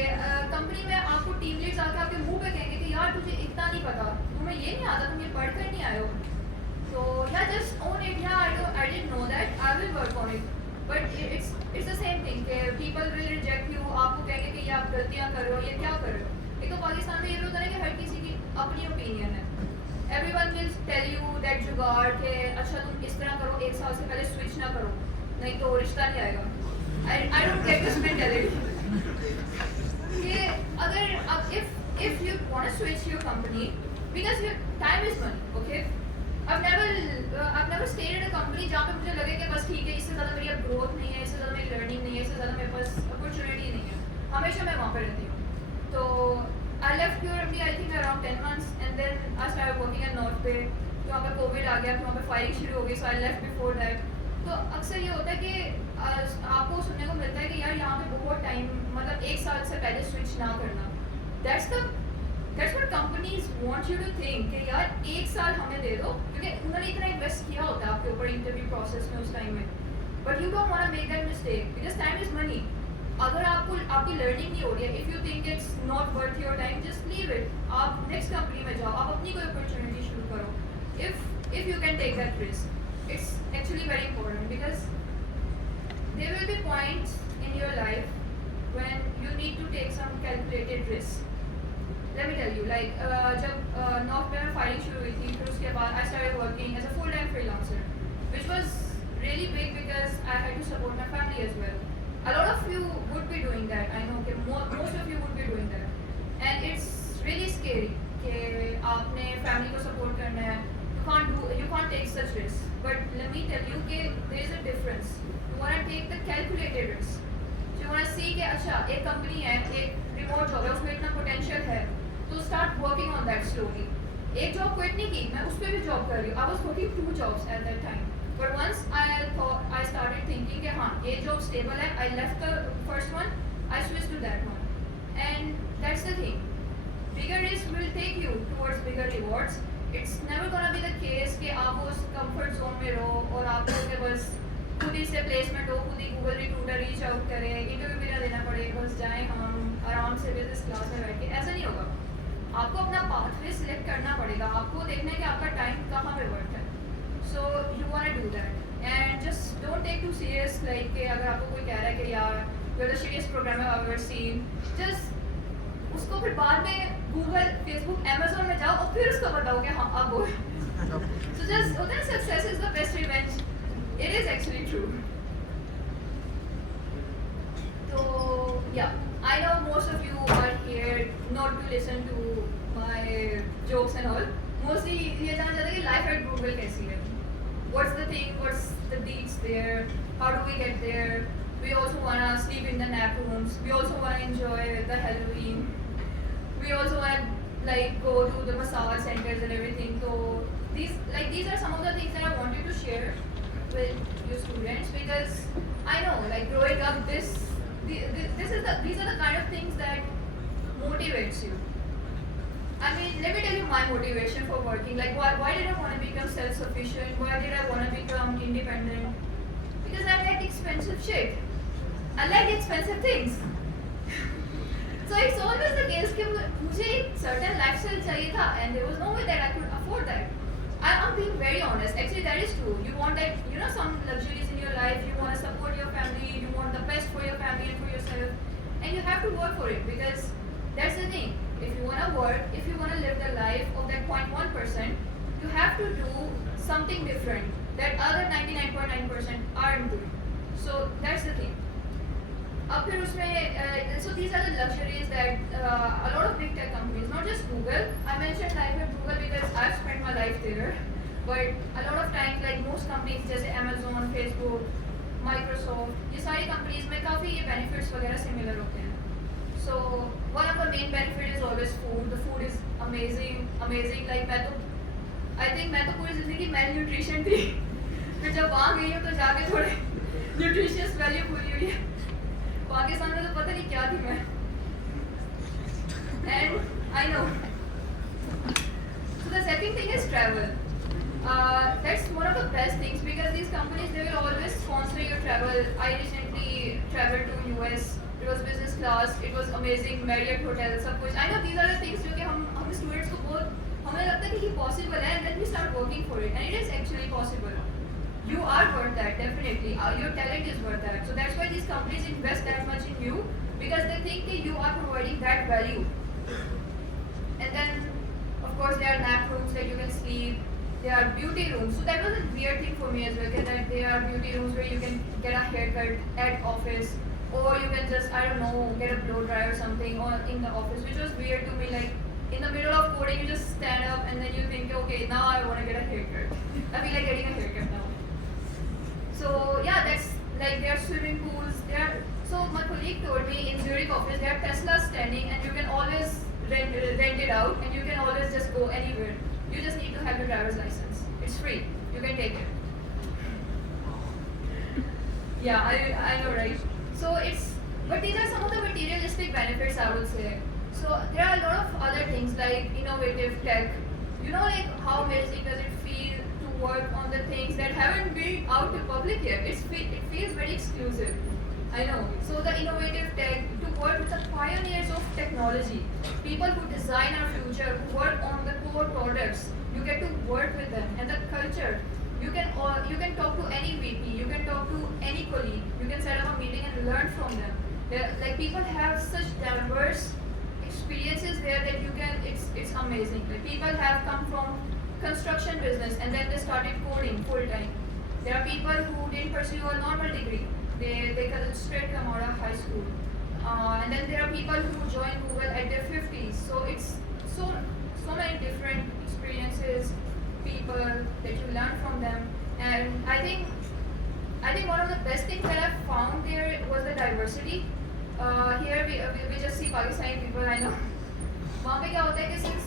कंपनी में आपको टीम लीड्स आके आपके मुंह पे कहेंगे कि यार तुझे इतना नहीं पता, तुम्हें ये नहीं आता, तुम ये पढ़ कर नहीं आए हो. तो या just own it. Yeah I didn't know that, I will work on it. But it's the same thing कि पीपल विल रिजेक्ट यू. आपको कहेंगे कि ये आप गलतियाँ कर रहे हो, ये क्या कर रहे हो. एक तो पाकिस्तान में ये भी होता है कि हर किसी की अपनी ओपिनियन है. Everyone will tell you that jugaad के अच्छा तुम इस तरह करो, 1 साल से पहले स्विच ना करो नहीं तो रिश्ता नहीं आएगा. I don't get this mentality. कि अगर अब if you want to switch your company because your time is money, okay? I've never stayed in a company जहाँ पे मुझे लगे कि बस ठीक है, इससे ज़्यादा मेरी अब ग्रोथ नहीं है, इससे ज़्यादा मेरी लर्निंग नहीं है, इससे ज़्यादा मेरे पास अपॉर्चुनिटी नहीं है. हमेशा मैं वहाँ पे रहती हूँ. तो I left Europe I think around 10 months and then I started working at North Bay. तो वहाँ पे कोविड आ गया, फिर वहाँ पे फायरिंग शुरू हो गई. So I left before that. तो अक्सर ये होता है कि आपको सुनने को मिलता है कि यार यहाँ पे बहुत टाइम मतलब 1 साल से पहले स्विच ना करना. That's what companies want you to think कि यार 1 साल हमें दे दो क्योंकि उन्होंने इतना इन्वेस्ट किया होता है आपके ऊपर इंटरव्यू प्रोसेस में उस टाइम में. But you don't want to make that mistake because time is money. अगर आपकी लर्निंग नहीं हो रही है, if you think it's not worth your time, just leave it. आप नेक्स्ट कंपनी में जाओ, आप अपनी कोई अपॉर्चुनिटी शुरू करो. If you can take that risk. It's actually very important because there will be points in your life when you need to take some calculated risks. Let me tell you, like जब north में firing शुरू हुई थी, फिर उसके बाद I started working as a full-time freelancer, which was really big because I had to support my family as well. A lot of you would be doing that. I know कि most of you would be doing that, and it's really scary कि आपने family को support करना है. You can't take such risks. But let me tell you that there is a difference. You want to take the calculated risk. So you want to see कि अच्छा एक company है, एक रिमोट जॉब है, उसमें इतना पोटेंशियल है, तो start working on that slowly. एक जॉब क्विट नहीं की, मैं उस पर भी जॉब कर रही हूँ. I was working 2 jobs at that time. But once I started thinking कि हाँ ये जॉब stable है, I left the first one, I switched to that one. And that's the thing. Bigger risk will take you towards bigger rewards. It's never gonna be the case कि आप उस comfort zone में रहो और आपको के बस खुद ही से प्लेसमेंट हो, खुद ही गूगल रिक्रूटर रीच आउट करे, इंटरव्यू भी ना देना पड़े, बस जाएँ हम आराम से बिजनेस क्लास में बैठ के. ऐसा नहीं होगा. आपको अपना पाथवे सिलेक्ट करना पड़ेगा. आपको देखना है कि आपका टाइम कहाँ पे वर्क है. So you want to do that and just don't take too serious. Like कि अगर आपको कोई कह रहा है कि यार you're the shittiest programmer I've ever seen. Just उसको फिर बाद में Google, Facebook, Amazon में जाओ और फिर उसको बताओ कि हाँ अब वो so just होता है success is the best revenge. It is actually true. So yeah, I know most of you are here not to listen to my jokes and all. Mostly ये जानना चाहते हैं कि life at Google कैसी है. What's the thing? What's the deeds there? How do we get there? We also wanna sleep in the nap rooms. We also wanna enjoy the Halloween. We also wanna like go to the massage centers and everything. So these are some of the things that I wanted to share with you students because I know like growing up these are the kind of things that motivates you. I mean, let me tell you my motivation for working. Like, why did I want to become self-sufficient? Why did I want to become independent? Because I like expensive shit. I like expensive things. So it's always the case कि मुझे एक certain lifestyle चाहिए था, and there was no way that I could afford that. I'm being very honest. Actually, that is true. You want that, you know, some luxuries in your life. You want to support your family. You want the best for your family and for yourself, and you have to work for it because that's the thing. If you want to work, if you want to live the life of that 0.1%, you have to do something different that other 99.9% aren't doing. So that's the thing. Up here, so these are the luxuries that a lot of big tech companies, not just Google. I mentioned life at Google because I've spent my life there. But a lot of times, like most companies, जैसे Amazon, Facebook, Microsoft, ये सारी companies में काफी ये benefits वगैरह similar होते हैं. So one of the main benefits is always food. The food is amazing. Like I think मैं तो पूरी जिंदगी malnutrition थी. फिर जब वहाँ गई हूँ तो जाके थोड़े nutritious value पूरी हुई है. पाकिस्तान में तो पता नहीं क्या थी मैं. And I know. So the second thing is travel. That's one of the best things because these companies they will always sponsor your travel. I recently traveled to US. It was business class. It was amazing. Marriott hotel, सब कुछ. I know these are the things जो कि हम students को बहुत हमें लगता है कि ये possible है and then we start working for it and it is actually possible. You are worth that, definitely. Your talent is worth that. So that's why these companies invest that much in you because they think that you are providing that value. And then, of course, there are nap rooms that you can sleep. There are beauty rooms. So that was a weird thing for me as well. That there are beauty rooms where you can get a haircut at office, or you can just I don't know get a blow dry or something, or in the office, which was weird to me. Like in the middle of coding, you just stand up and then you think, okay, now I want to get a haircut. I feel like getting a haircut now. So yeah, that's like there are swimming pools. So my colleague told me in Zurich office there are Teslas standing and you can always rent it out and you can always just go anywhere. You just need to have your driver's license. It's free. You can take it. Yeah, I know, right? So but these are some of the materialistic benefits I would say. So there are a lot of other things like innovative tech. You know, like how amazing does it feel to work on the things that haven't been out to public yet? It feels very exclusive. I know. So the innovative tech, to work with the pioneers of technology, people who design our future, who work on the core products, you get to work with them. And the culture, you can talk to any VP, you can talk to any colleague, you can set up a meeting and learn from them. Like people have such diverse experiences there that it's amazing. Like people have come from construction business and then they started coding full time. There are people who didn't pursue a normal degree. They straight come out of high school. And then there are people who join Google at their 50s. So it's so many different experiences, people that you learn from them. And I think one of the best things that I found there was the diversity. Here we just see Pakistani people, I know. वहाँ पे क्या होता है कि since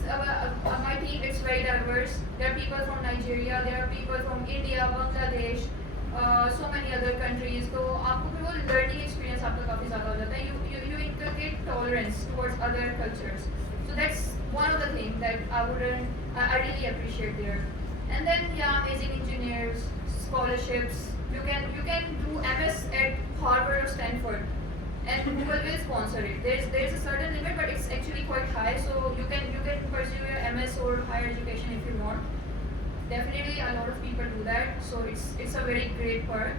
my team it's very diverse. There are people from Nigeria, there are people from India, Bangladesh, so many other countries. तो आपको फिर वो learning experience आपका काफी ज़्यादा हो जाता है. You inculcate tolerance towards other cultures. So that's one of the things that I really appreciate there. And then yeah, amazing engineers, scholarships. You can do MS at Harvard or Stanford. And Google will sponsor it. There's a certain limit, but it's actually quite high. So you can pursue your MS or higher education if you want. Definitely, a lot of people do that. So it's a very great perk.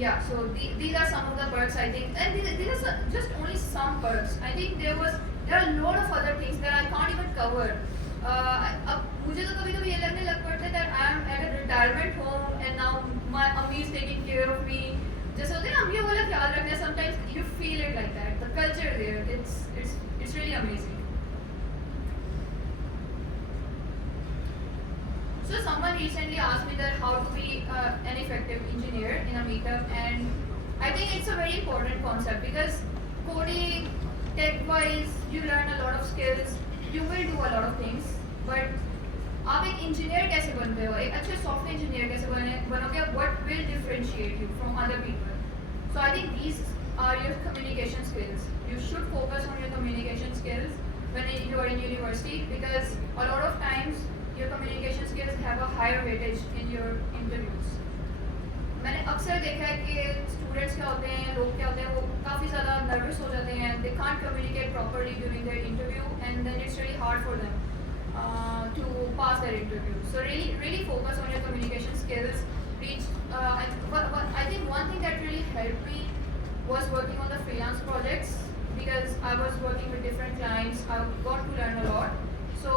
Yeah, so these are some of the perks I think, and these are just only some perks. I think there are a lot of other things that I can't even cover. अब मुझे तो कभी कभी ये लगने लग पड़ता है that I am at a retirement home and now my mummy is taking care of me. जैसे होते हैं ना अम्मियों वाला ख्याल रखना, sometimes you feel it like that. The culture there, it's really amazing. So someone recently asked me that how to be an effective engineer in a meetup, and I think it's a very important concept because coding, tech-wise, you learn a lot of skills, you will do a lot of things, but आप एक engineer कैसे बनते हो, एक अच्छे software engineer कैसे बनोगे, what will differentiate you from other people? So I think these are your communication skills. You should focus on your communication skills when you are in university because a lot of times your communication skills have a higher weightage in your interviews. मैंने अक्सर देखा है कि students क्या होते हैं, लोग क्या होते हैं, वो काफ़ी ज़्यादा नर्वस हो जाते हैं, they can't communicate properly during their interview and then it's really hard for them to pass their interview. So really focus on your communication skills. I think one thing that really helped me was working on the freelance projects because I was working with different clients. I got to learn a lot. So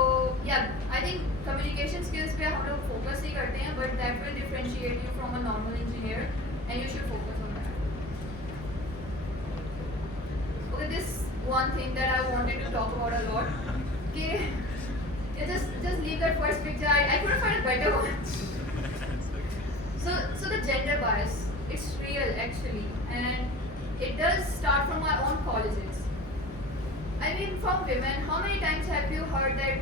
yeah, I think communication skills पे हम लोग focus ही करते हैं, but that will differentiate you from a normal engineer, and you should focus on that. Okay, this one thing that I wanted to talk about a lot. Okay, yeah, just leave that first picture. I couldn't find a better one. So the gender bias, it's real actually, and it does start from our own colleges. I mean, from women, how many times have you heard that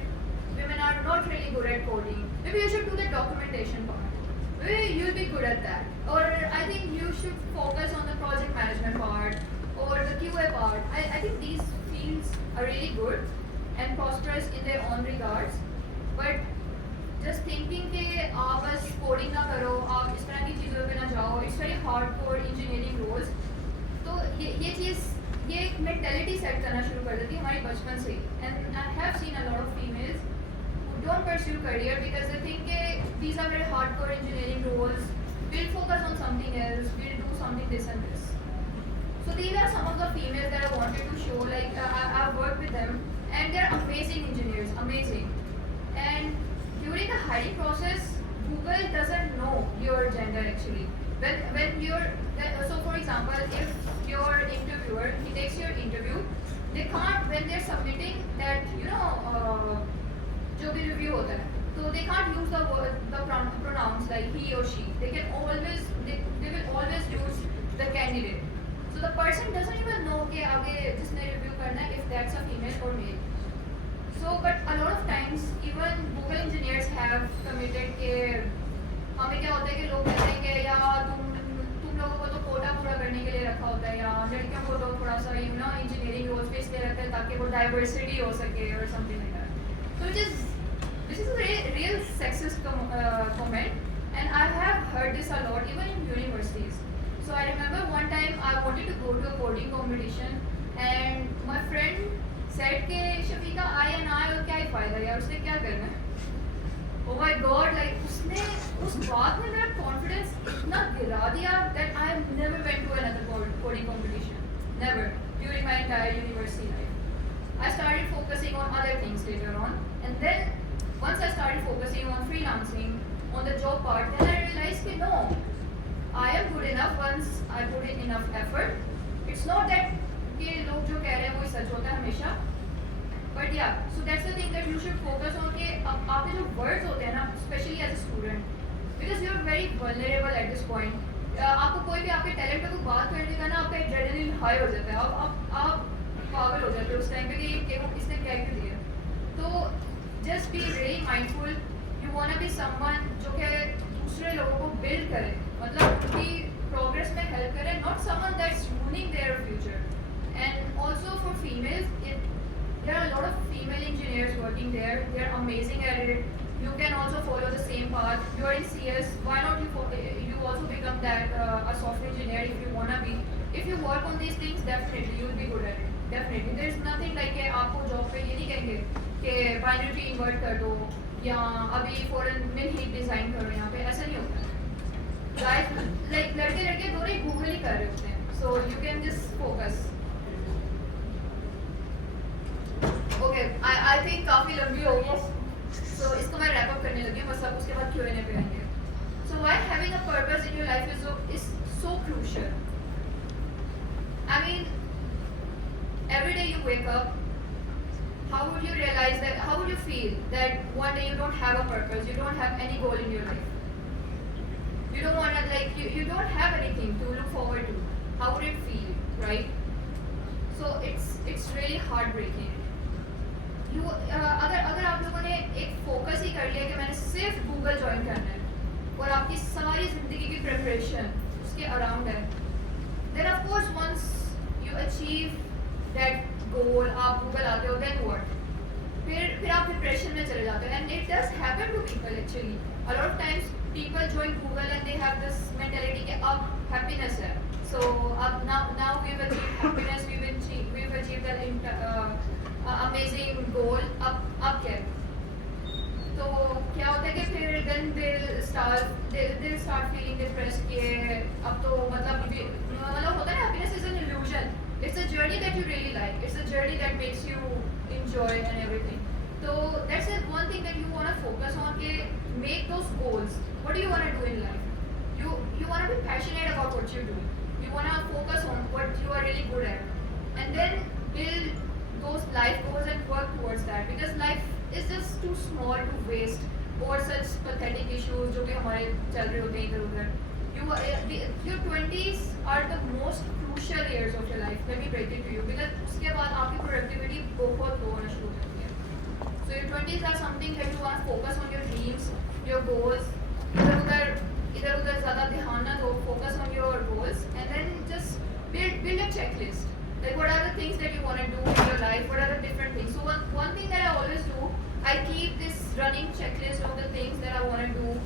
women are not really good at coding? Maybe you should do the documentation part. Maybe you'll be good at that. Or I think you should focus on the project management part or the QA part. I think these fields are really good and prosperous in their own regards. But just thinking कि आप बस coding ना करो, आप इस तरह की चीज़ों पे ना जाओ, it's very hardcore engineering roles. तो ये चीज़ ये एक मेंटेलिटी सेट करना शुरू कर देती है हमारी बचपन से ही, and I have seen a lot of females who don't pursue career because they think के these are very hardcore engineering roles, we'll focus on something else, we'll do something this and this. So these are some of the females that I wanted to show, like I've worked with them and they're amazing engineers, amazing. And during the hiring process, Google doesn't know your gender actually. When you're so for example, if your interviewer he takes your interview, they can't, when they're submitting that जो भी review होता है, so they can't use the pronouns like he or she. They will always use the candidate. So the person doesn't even know कि आगे जिसने review करना है if that's a female or male. So but a lot of times even Google engineers have committed के हमें क्या होता है कि लोग कहते हैं कि यार तुम लोगों को तो कोटा पूरा करने के लिए रखा होता है, या लड़कियों को तो थोड़ा सा इंजीनियरिंग रोल्स पे इसलिए रखते हैं ताकि वो डाइवर्सिटी हो सके और something like that. So this is a real sexist comment, and I have heard this a lot even in universities. So I remember one time I wanted to go to a coding competition and my friend said कि शफीका आई and I और क्या ही फायदा यार, उसने क्या करना है. Oh my God! Like उसने उस बात में मेरा confidence इतना गिरा दिया that I never went to another coding competition. Never during my entire university life. I started focusing on other things later on, and then once I started focusing on freelancing, on the job part, then I realized that no, I am good enough once I put in enough effort. It's not that कि लोग जो कह रहे हैं वो सच होता है हमेशा. But yeah, so that's the thing that you should focus on कि आपके जो words होते हैं ना, especially as a student, because you are very vulnerable at this point. आपको कोई भी आपके talent पे कोई बात कर देगा ना, आपका adrenaline high हो जाता है, आप पागल हो जाते हो उस time पे कि इसने क्या क्यों दिया. तो just be really mindful. You wanna be someone जो कि दूसरे लोगों को build करे, मतलब उनकी progress में help करे, not someone that's ruining their future. And also for females, there are a lot of female engineers working there. They are amazing at it. You can also follow the same path. You are in CS. Why not you also become that a software engineer if you wanna be. If you work on these things, definitely you will be good at it. Definitely. There is nothing like कि आपको job पे ये नहीं कहेंगे कि binary tree invert कर दो या अभी foreign में heat design करो, यहाँ पे ऐसा नहीं होता है. guys, like लड़के लड़के दोनों ही गूगल ही कर रहे होते हैं, so you can just focus. Okay, I think काफी लंबी हो गई, so इसको मैं wrap up करने लगी हूँ, बस अब उसके बाद Q&A पे आएंगे. So why having a purpose in your life is so crucial. I mean, every day you wake up, how would you realize that, how would you feel that one day you don't have a purpose, you don't have any goal in your life? You don't want to, like, you don't have anything to look forward to. How would it feel, right? So it's really heartbreaking. You अगर आप लोगों ने एक focus ही कर लिया कि मैंने सिर्फ गूगल ज्वाइन करना है और आपकी सारी जिंदगी की प्रिपरेशन उसके अराउंड है, then of course once you achieve that goal, आप गूगल आते हो, then what? फिर आप डिप्रेशन में चले जाते हो, and it does happen to people actually. A lot of times people join Google and they have this mentality कि अब happiness है, so अब now we've achieved happiness, we've achieved that amazing goal, अब क्या है? तो क्या होता है कि फिर then they'll start feeling depressed कि अब तो मतलब होता है ना, happiness is an illusion. It's a journey that you really like. It's a journey that makes you enjoy and everything. So that's the one thing that you want to focus on. कि make those goals. What do you want to do in life? You want to be passionate about what you do. You want to focus on what you are really good at, and then build those life goals and work towards that. Because life is just too small to waste over such pathetic issues जो भी हमारे चल रहे होते हैं इधर उधर. Your 20s are the most crucial years of your life. Let me break it to you, because उसके बाद आपकी productivity बहुत low होना शुरू हो जाती है. So your 20s are something that you want to focus on your dreams, your goals. इधर उधर ज़्यादा ध्यान ना दो. Focus on your goals and then just build a checklist. Like what are the things that you want to do in your life? What are the different things? So one thing that I always do, I keep this running checklist of the things that I want to do.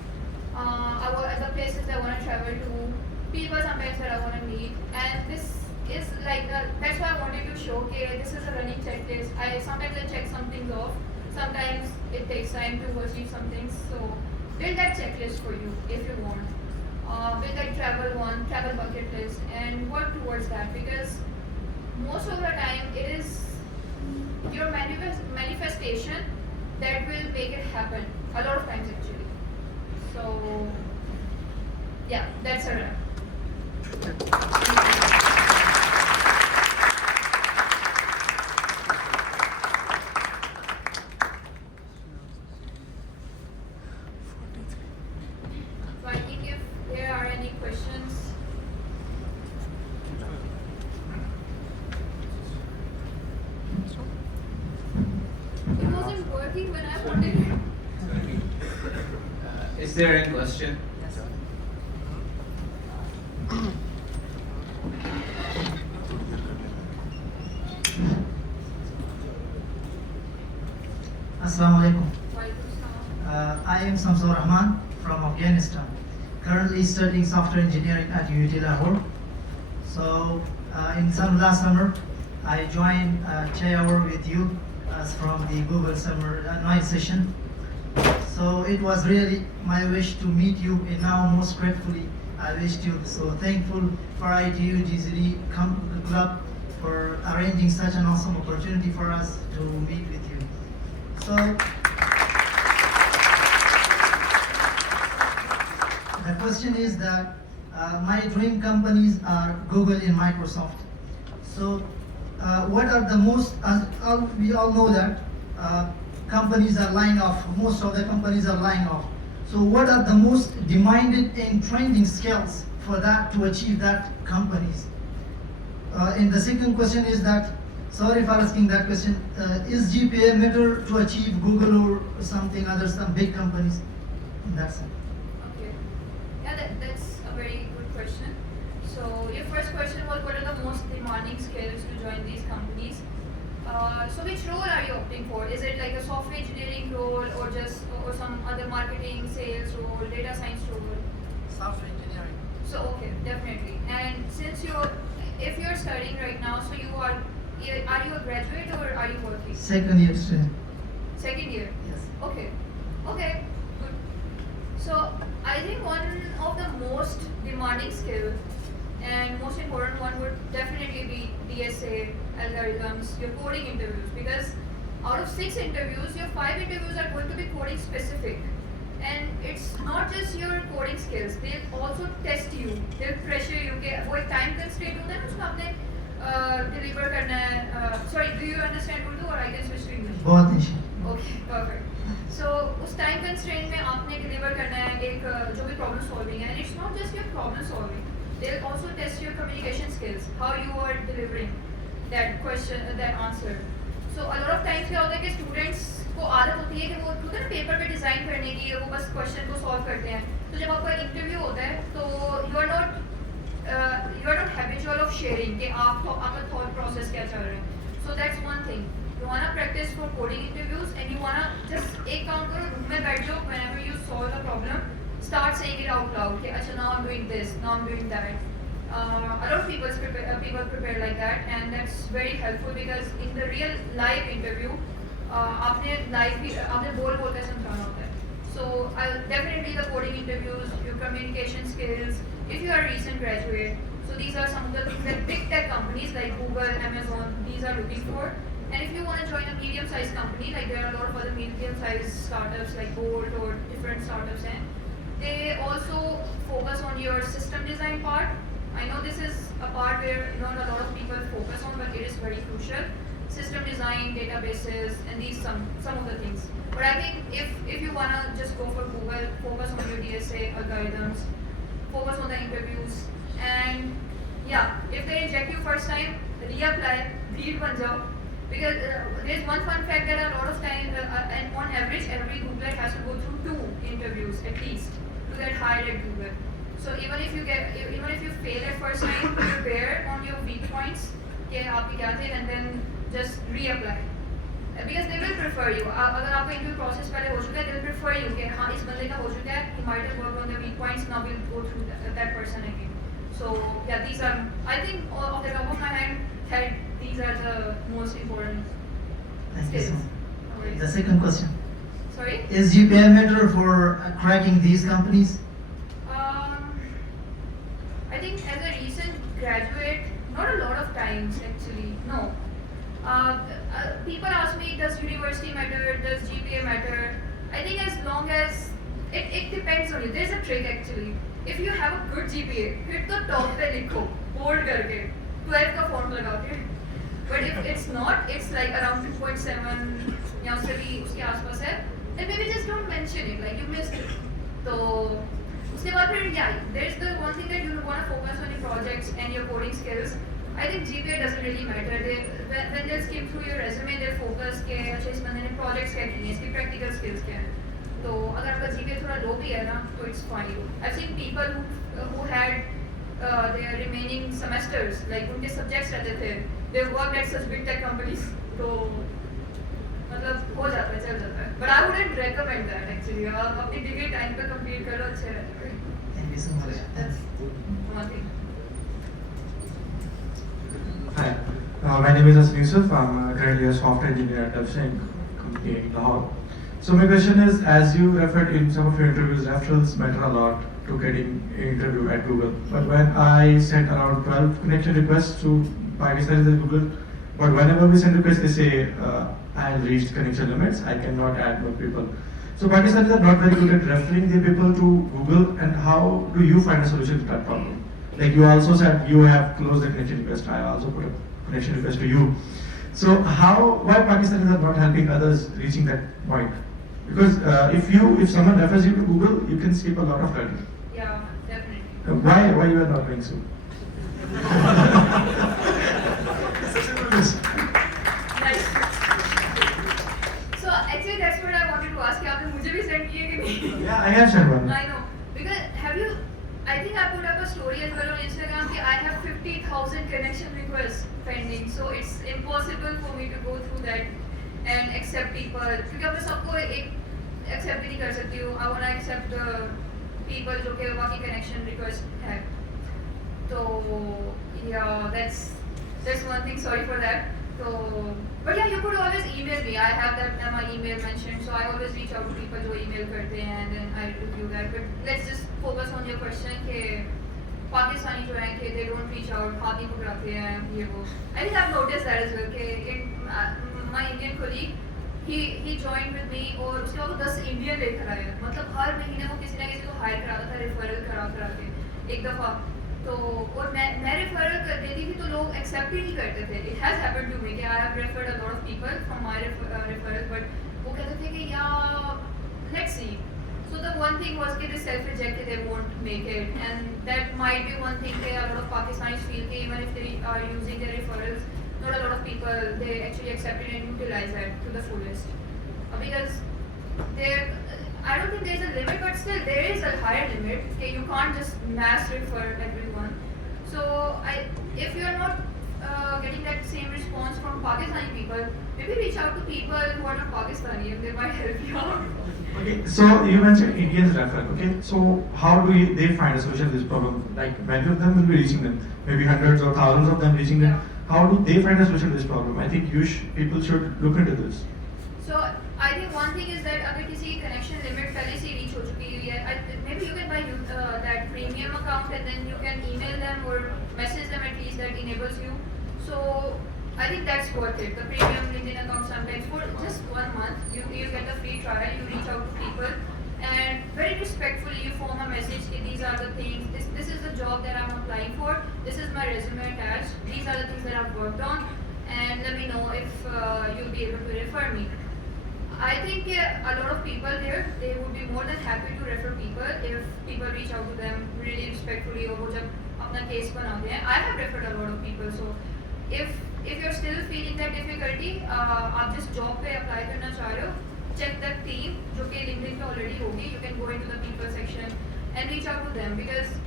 The places that I want to travel to, people sometimes that I want to meet, and this is like that's why I wanted to show. Okay, this is a running checklist. Sometimes I check some things off. Sometimes it takes time to achieve some things. So build that checklist for you if you want. Build that travel bucket list, and work towards that, because most of the time it is your manifestation that will make it happen. A lot of times actually. So yeah, that's a wrap. So I think if there are any questions. It wasn't working when I wanted it. Is there a question? Assalamu alaikum. Walaikum salam. I am Samsur Rahman from Afghanistan, currently studying software engineering at UT Lahore. So in last summer, I joined Chai Hour with you from the Google Summer night session. So it was really my wish to meet you, and now most gratefully I wish you. So thankful for ITU GCD Club for arranging such an awesome opportunity for us to meet with you. So the question is that my dream companies are Google and Microsoft. So what are the most, we all know that companies are lying off, most of the companies are lying off. So what are the most demanded and trending skills for that to achieve that companies? And the second question is that, sorry for asking that question, is GPA matter to achieve Google or something other, some big companies? That's it. Okay. Yeah, that's a very good question. So your first question was, what are the most demanding skills to join these companies? So which role are you opting for? Is it like a software engineering role, or some other marketing, sales role, data science role? Software engineering. So okay, definitely. And since if you're studying right now, so are you a graduate or are you working? Second year student. Second year. Yes. Okay. Okay. Good. So I think one of the most demanding skill and most important one would definitely be DSA, algorithms, your coding interviews, because out of 6 interviews, your 5 interviews are going to be coding specific. And it's not just your coding skills, they'll also test you, they'll pressure you कि वो एक time constraint होता है ना उसमें आपने deliver करना है. Sorry, do you understand Urdu or I can switch to English? बहुत अच्छी. Okay, perfect. So उस time constraint में आपने deliver करना है एक जो भी problem solving है, and it's not just your problem solving. They'll also test your communication skills, how you are delivering that question, that answer. So a lot of times क्या होता है कि students को आदत होती है कि वो होता है ना पेपर पे डिजाइन करने की, वो बस क्वेश्चन को सॉल्व करते हैं. तो जब आपका इंटरव्यू होता है तो you are not habitual of sharing कि आपका thought process क्या चल रहा है. So that's one thing. You wanna practice for coding interviews and you wanna just एक काम करो, रूम में बैठ जाओ, whenever you solve a problem, start saying it out loud कि अच्छा now I'm doing this, now I'm doing that. A lot of people prepare like that, and that's very helpful because in the real live interview आपने बोल के समझाना होता है. So definitely the coding interviews, your communication skills, if you are a recent graduate, so these are some of the things that big tech companies like Google, Amazon, these are looking for. And if you want to join a medium-sized company, like there are a lot of other medium-sized startups like Bolt or different startups, and they also focus on your system design part. I know this is a part where not a lot of people focus on, but it is very crucial. System design, databases, and these some of the things. But I think if you wanna just go for Google, focus on your DSA algorithms, focus on the interviews, and yeah, if they reject you first time, reapply, read one job. Because there's one fun fact that a lot of time, and on average, every Googler has to go through 2 interviews at least to get hired at Google. So even if you fail at first time, prepare on your weak points, कि आपके क्या थे, and then just reapply. Because they will prefer you. अगर आपका interview process पहले हो चुका है, they will prefer you कि हाँ इस बंदे का हो चुका है, he might have worked on the weak points, now we'll go through that person again. So yeah, these are, I think off the top of my head, these are the most important Thank you skills. so much. No worries. The second question. Sorry? Is GPA matter for cracking these companies? I think as a recent graduate, not a lot of times actually, no. People ask me, does university matter, does GPA matter? I think as long as, it depends on you. There's a trick actually. If you have a good GPA, hit the top पे लिखो, bold करके, 12 का font लगा के. But if it's not, it's like around 2.7 या उससे भी उसके आसपास है, then maybe just don't mention it, like you missed it. तो उसके बाद फिर yeah, there's the one thing that you want to focus on your projects and your coding skills. I think GPA doesn't really matter. When they skim through your resume, they'll focus कि अच्छा इस बंदे ने projects क्या किए हैं, इसकी practical skills क्या हैं. तो अगर आपका GPA थोड़ा low भी है ना, तो it's fine. I've seen people who had their remaining semesters, like उनके subjects रहते थे, they worked at such big tech companies. तो मतलब हो जाता है, चल जाता है. But I wouldn't recommend that actually. आप अपनी degree time पे complete करो, अच्छे रहते हैं. Thank you so much. That's one thing. Hi, my name is Asmin Yusuf. I'm currently a software engineer at Delphi company in Lahore. So my question is, as you referred in some of your interviews, referrals matter a lot to getting an interview at Google. But when I sent around 12 connection requests to Pakistanis at Google, but whenever we send requests, they say, I have reached connection limits, I cannot add more people. So Pakistanis are not very good at referring their people to Google, and how do you find a solution to that problem? Like you also said, you have closed the connection request. I also put a connection request to you. So why Pakistanis are not helping others reaching that point? Because if someone refers you to Google, you can skip a lot of learning. Yeah, definitely. Why you are not doing so? Nice. So actually that's what I wanted to ask you. आपने मुझे भी send किए कि नहीं? Yeah, I have sent one. I know. Because have you? I think I put up a story as well on Instagram that I have 50,000 connection requests pending. So it's impossible for me to go through that and accept people. क्योंकि मैं सबको एक accept भी नहीं कर सकती हूँ. I wanna accept the people जो कि बाकी connection request है. So yeah, that's one thing. Sorry for that. So, but yeah, you could always email me. I have that my email mentioned, so I always reach out to people who email karte hain and then I review that. But let's just focus on your question कि पाकिस्तानी जो हैं कि they don't reach out, हाथ नहीं पकड़ाते हैं ये वो. I think I've noticed that as well कि my Indian colleague he joined with me और उसके बाद वो 10 इंडियन लेकर आया. मतलब हर महीने वो किसी ना किसी को हायर कराता था रेफरल करा के एक दफ़ा. तो और मैं रेफरल कर देती थी तो लोग एक्सेप्ट ही नहीं करते थे. It has happened to me कि I have referred a lot of people from my referral but वो कहते थे कि yeah let's see. So the one thing was that they self-rejected, they won't make it, and that might be one thing that a lot of Pakistanis feel that even if they are using their referrals, not a lot of people they actually accept it and utilize that to the fullest. Because there, I don't think there is a limit, but still there is a higher limit. Okay, you can't just mass refer everyone. So if you are not getting that same response from Pakistani people, maybe reach out to people who are not Pakistani and they might help you out. Okay, so you mentioned Indians refer. Okay, so how do they find a solution to this problem? Like many of them will be reaching them, maybe hundreds or thousands of them reaching them. How do they find a solution to this problem? I think people should look into this. So I think one thing is that अगर किसी connection limit पहले से reach हो चुकी है, maybe you can buy that premium account and then you can email them or message them at least that enables you. So I think that's worth it. The premium LinkedIn account sometimes for just 1 month you get the free trial. You reach out to people and very respectfully you form a message that these are the things. This is the job that I'm applying for. This is my resume attached. These are the things that I've worked on, and let me know if you'll be able to refer me. I think a lot of people there they would be more than happy to refer people if people reach out to them really respectfully और वो जब अपना case बनाते हैं. I have referred a lot of people, so if you're still feeling that difficulty, आप जिस job पे apply करना चाह रहे हो, check that team जो कि LinkedIn पे already होगी. You can go into the people section and reach out to them because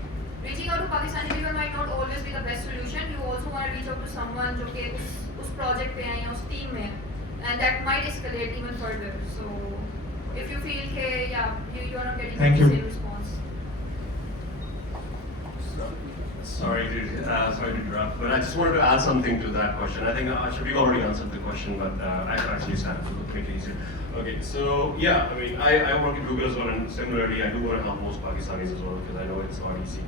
reaching out to Pakistani people might not always be the best solution. You also want to reach out to someone जो कि उस project पे है या उस team में है. And that might escalate even further. So if you feel that you're not getting Thank the you. same response. Sorry to interrupt, but I just wanted to add something to that question. I think Shafiqa already answered the question, but I can actually stand to make it easier. Okay, so yeah, I mean, I work at Google as well, and similarly, I do want to help most Pakistanis as well because I know it's not easy.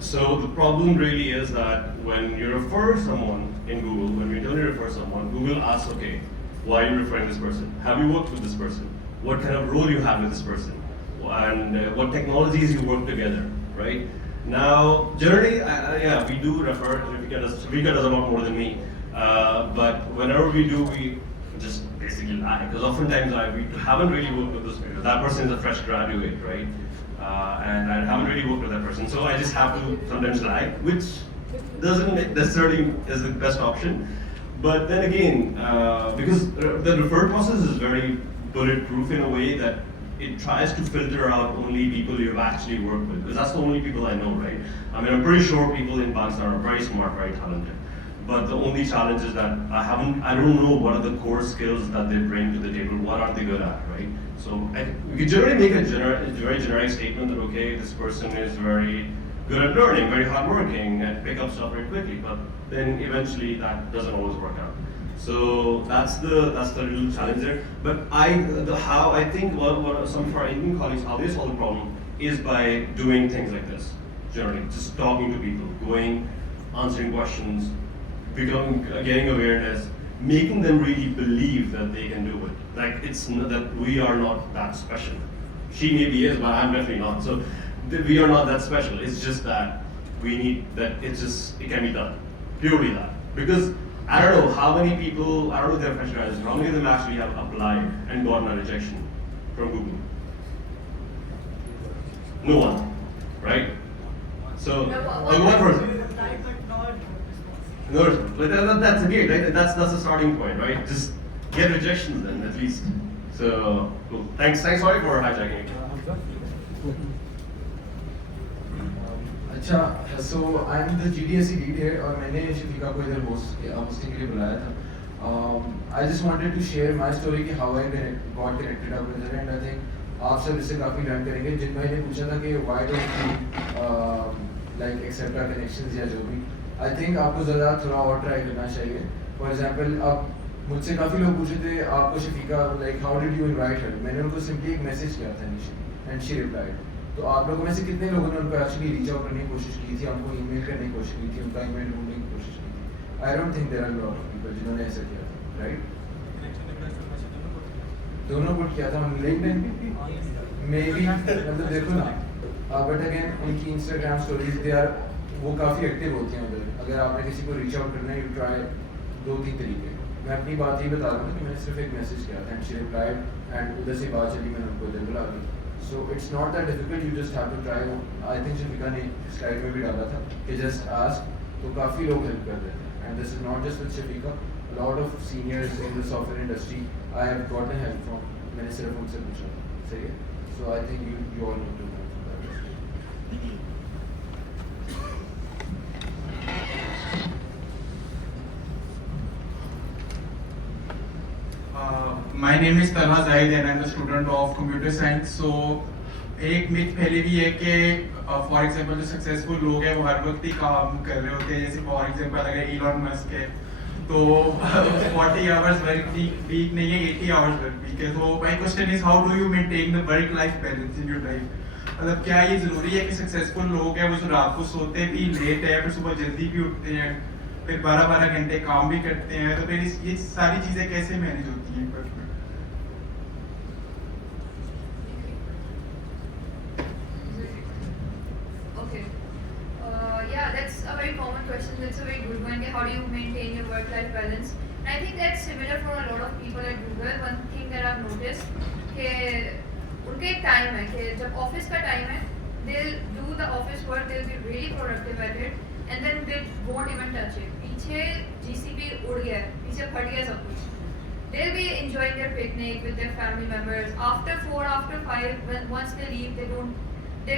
So the problem really is that when you refer someone in Google, when you don't refer someone, Google asks, okay, why are you referring this person? Have you worked with this person? What kind of role you have with this person? And what technologies you work together, right? Now, generally, yeah, we do refer. Shafiqa does a lot more than me, but whenever we do, we just basically lie because oftentimes we haven't really worked with this person. That person is a fresh graduate, right? And I haven't really worked with that person, so I just have to sometimes lie, which doesn't necessarily is the best option. But then again, because the refer process is very bulletproof in a way that it tries to filter out only people you've actually worked with, because that's the only people I know, right? I mean, I'm pretty sure people in Pakistan are very smart, very talented. But the only challenge is that I don't know what are the core skills that they bring to the table, what are they good at, right? So we could generally make a very generic statement that, okay, this person is very good at learning, very hardworking, and pick up stuff very quickly, but then eventually that doesn't always work out. So that's the little challenge there. But how I think what some of our Indian colleagues, how they solve the problem is by doing things like this. Generally, just talking to people, going, answering questions, getting awareness, making them really believe that they can do it. Like it's not that we are not that special. She maybe is, but I'm definitely not. So we are not that special. It's just that we need that. It can be done. Purely that. Because I don't know how many people, I don't know if they're fresh graduates, how many of them actually have applied and gotten a rejection from Google? No one, right? So, only one person. No, but that's okay, right? That's the starting point, right? Just get rejections then, at least. So, cool. Thanks, sorry for hijacking it. अच्छा, so I'm the GDSC lead here और मैंने शफीका को इधर hosting के लिए बुलाया था. I just wanted to share my story कि how I got connected up with her, and I think आप सब इससे काफ़ी learn करेंगे. जिन भाई ने पूछा था कि why don't we like accept our connections या जो भी, I think आपको ज़रा थोड़ा और try करना चाहिए. फॉर एग्जाम्पल अब मुझसे काफ़ी लोग पूछे थे आपको Shafiqa like how did you invite her, मैंने उनको सिंपली एक मैसेज किया था एंड शी रिप्लाइड. तो आप लोगों में से कितने लोगों ने उनको एक्चुअली रीच आउट करने की कोशिश की थी, हमको ईमेल करने की कोशिश की थी, उनका ईमेल ढूंढने की कोशिश की थी? I don't think there are lot of people जिन्होंने ऐसा किया था, राइट? दोनों पुट किया था लिंक्डइन मे बी, मतलब देखो ना, बट अगेन उनकी इंस्टाग्राम स्टोरीज दे आर, वो काफ़ी एक्टिव होती हैं उधर. अगर आपने किसी को रीच आउट करना है, यू ट्राई 2-3 तरीके. मैं अपनी बात ये बता रहा हूँ कि मैंने सिर्फ एक मैसेज किया था एंड शी रिप्लाइड एंड उधर से बात चली, मैंने उनको इधर बुला ली. So it's not that difficult, you just have to try. I think Shafiqa ने स्लाइड में भी डाला था कि जस्ट आस्क, तो काफ़ी लोग हेल्प कर देते हैं. And this is not just with Shafiqa, lot of seniors in the software industry I have gotten help from, मैंने सिर्फ उनसे पूछा. सही है. So I think you all know to that. My name is Talha Zahid and I'm a student of computer science. So एक myth पहले भी है कि फॉर एग्जांपल जो सक्सेसफुल लोग हैं वो हर वक्त ही काम कर रहे होते हैं. जैसे फॉर एग्जांपल अगर इलॉन मस्क है तो 40 आवर्स वर्क वीक नहीं है, 80 आवर्स वर्क वीक है. तो my question is how do you maintain the work life balance in your life? मतलब क्या ये जरूरी है कि सक्सेसफुल लोग हैं वो जो रात को सोते भी लेट है फिर सुबह जल्दी भी उठते हैं, फिर 12-12 घंटे काम भी करते हैं, तो फिर ये सारी चीज़ें कैसे मैनेज होती हैं? Okay. Yeah, that's a very common question. That's a very good one. How do you maintain your work-life balance? And I think that's similar for a lot of people at Google. One thing that I've noticed कि उनका एक time है कि जब office का time है, they'll do the office work, they'll be really productive at it, and then they won't even touch it. पीछे GCP उड़ गया है, पीछे फट गया सब कुछ. They'll be enjoying their picnic with their family members. After 4, after 5, once they leave, they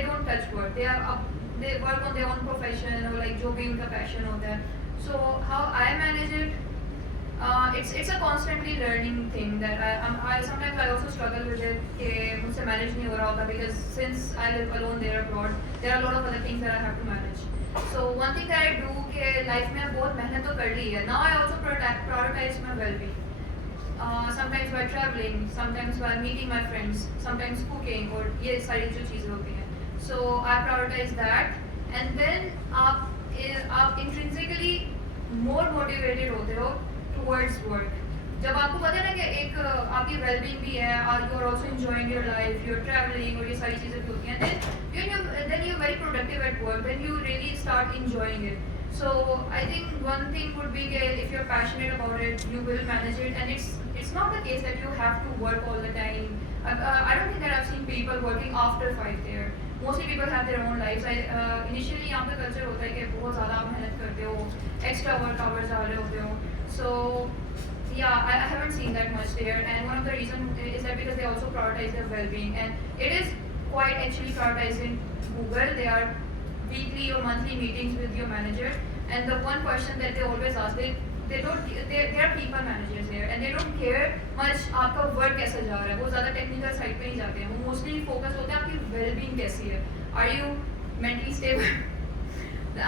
don't touch work. They are up, they work on their own profession or like जो भी उनका passion होता है. So how I manage it, it's a constantly learning thing that I sometimes I also struggle with it कि मुझसे manage नहीं हो रहा होता because since I live alone there abroad, there are a lot of other things that I have to manage. So one thing that I do कि life में बहुत मेहनत तो कर ली है. Now I also prioritize my well-being. Sometimes by traveling, sometimes by meeting my friends, sometimes cooking और ये सारी जो चीज़ें होती हैं. So I prioritize that, and then आप intrinsically more motivated होते हो towards work. जब आपको पता है ना कि एक आपकी well-being भी है, you are also enjoying your life, you're traveling और ये सारी चीज़ें भी होती हैं, then you're very productive at work, then you really start enjoying it. So I think one thing would be that if you're passionate about it, you will manage it, and it's not the case that you have to work all the time. I don't think that I've seen people working after 5 there. Mostly people have their own lives. Initially यहाँ पे culture होता है कि बहुत ज़्यादा आप मेहनत करते हो, extra work hours आ रहे होते हो. So yeah, I haven't seen that much there, and one of the reasons is that because they also prioritize their well-being, and it is quite actually prioritized in Google. They are weekly or monthly meetings with your manager, and the one question that they always ask, they are people managers here, and they don't care much आपका work कैसा जा रहा है. वो ज़्यादा technical side पे नहीं जाते हैं. वो mostly focus होते हैं आपकी well-being कैसी है. Are you mentally stable?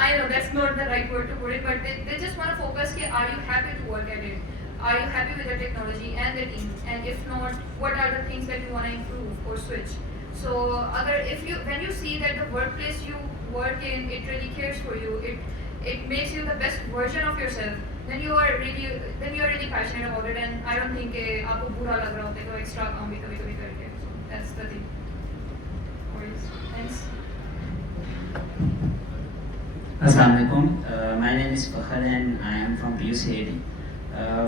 I know that's not the right word to put it, but they just want to focus कि are you happy to work at it? Are you happy with the technology and the team? And if not, what are the things that you want to improve or switch? So when you see that the workplace you work in, it really cares for you, it makes you the best version of yourself, then you are really passionate about it, and I don't think आपको बुरा लग रहा होता है तो extra काम भी कभी कभी करके. So that's the thing. Thanks. Assalamualaikum. My name is Fakhar and I am from PUCAD.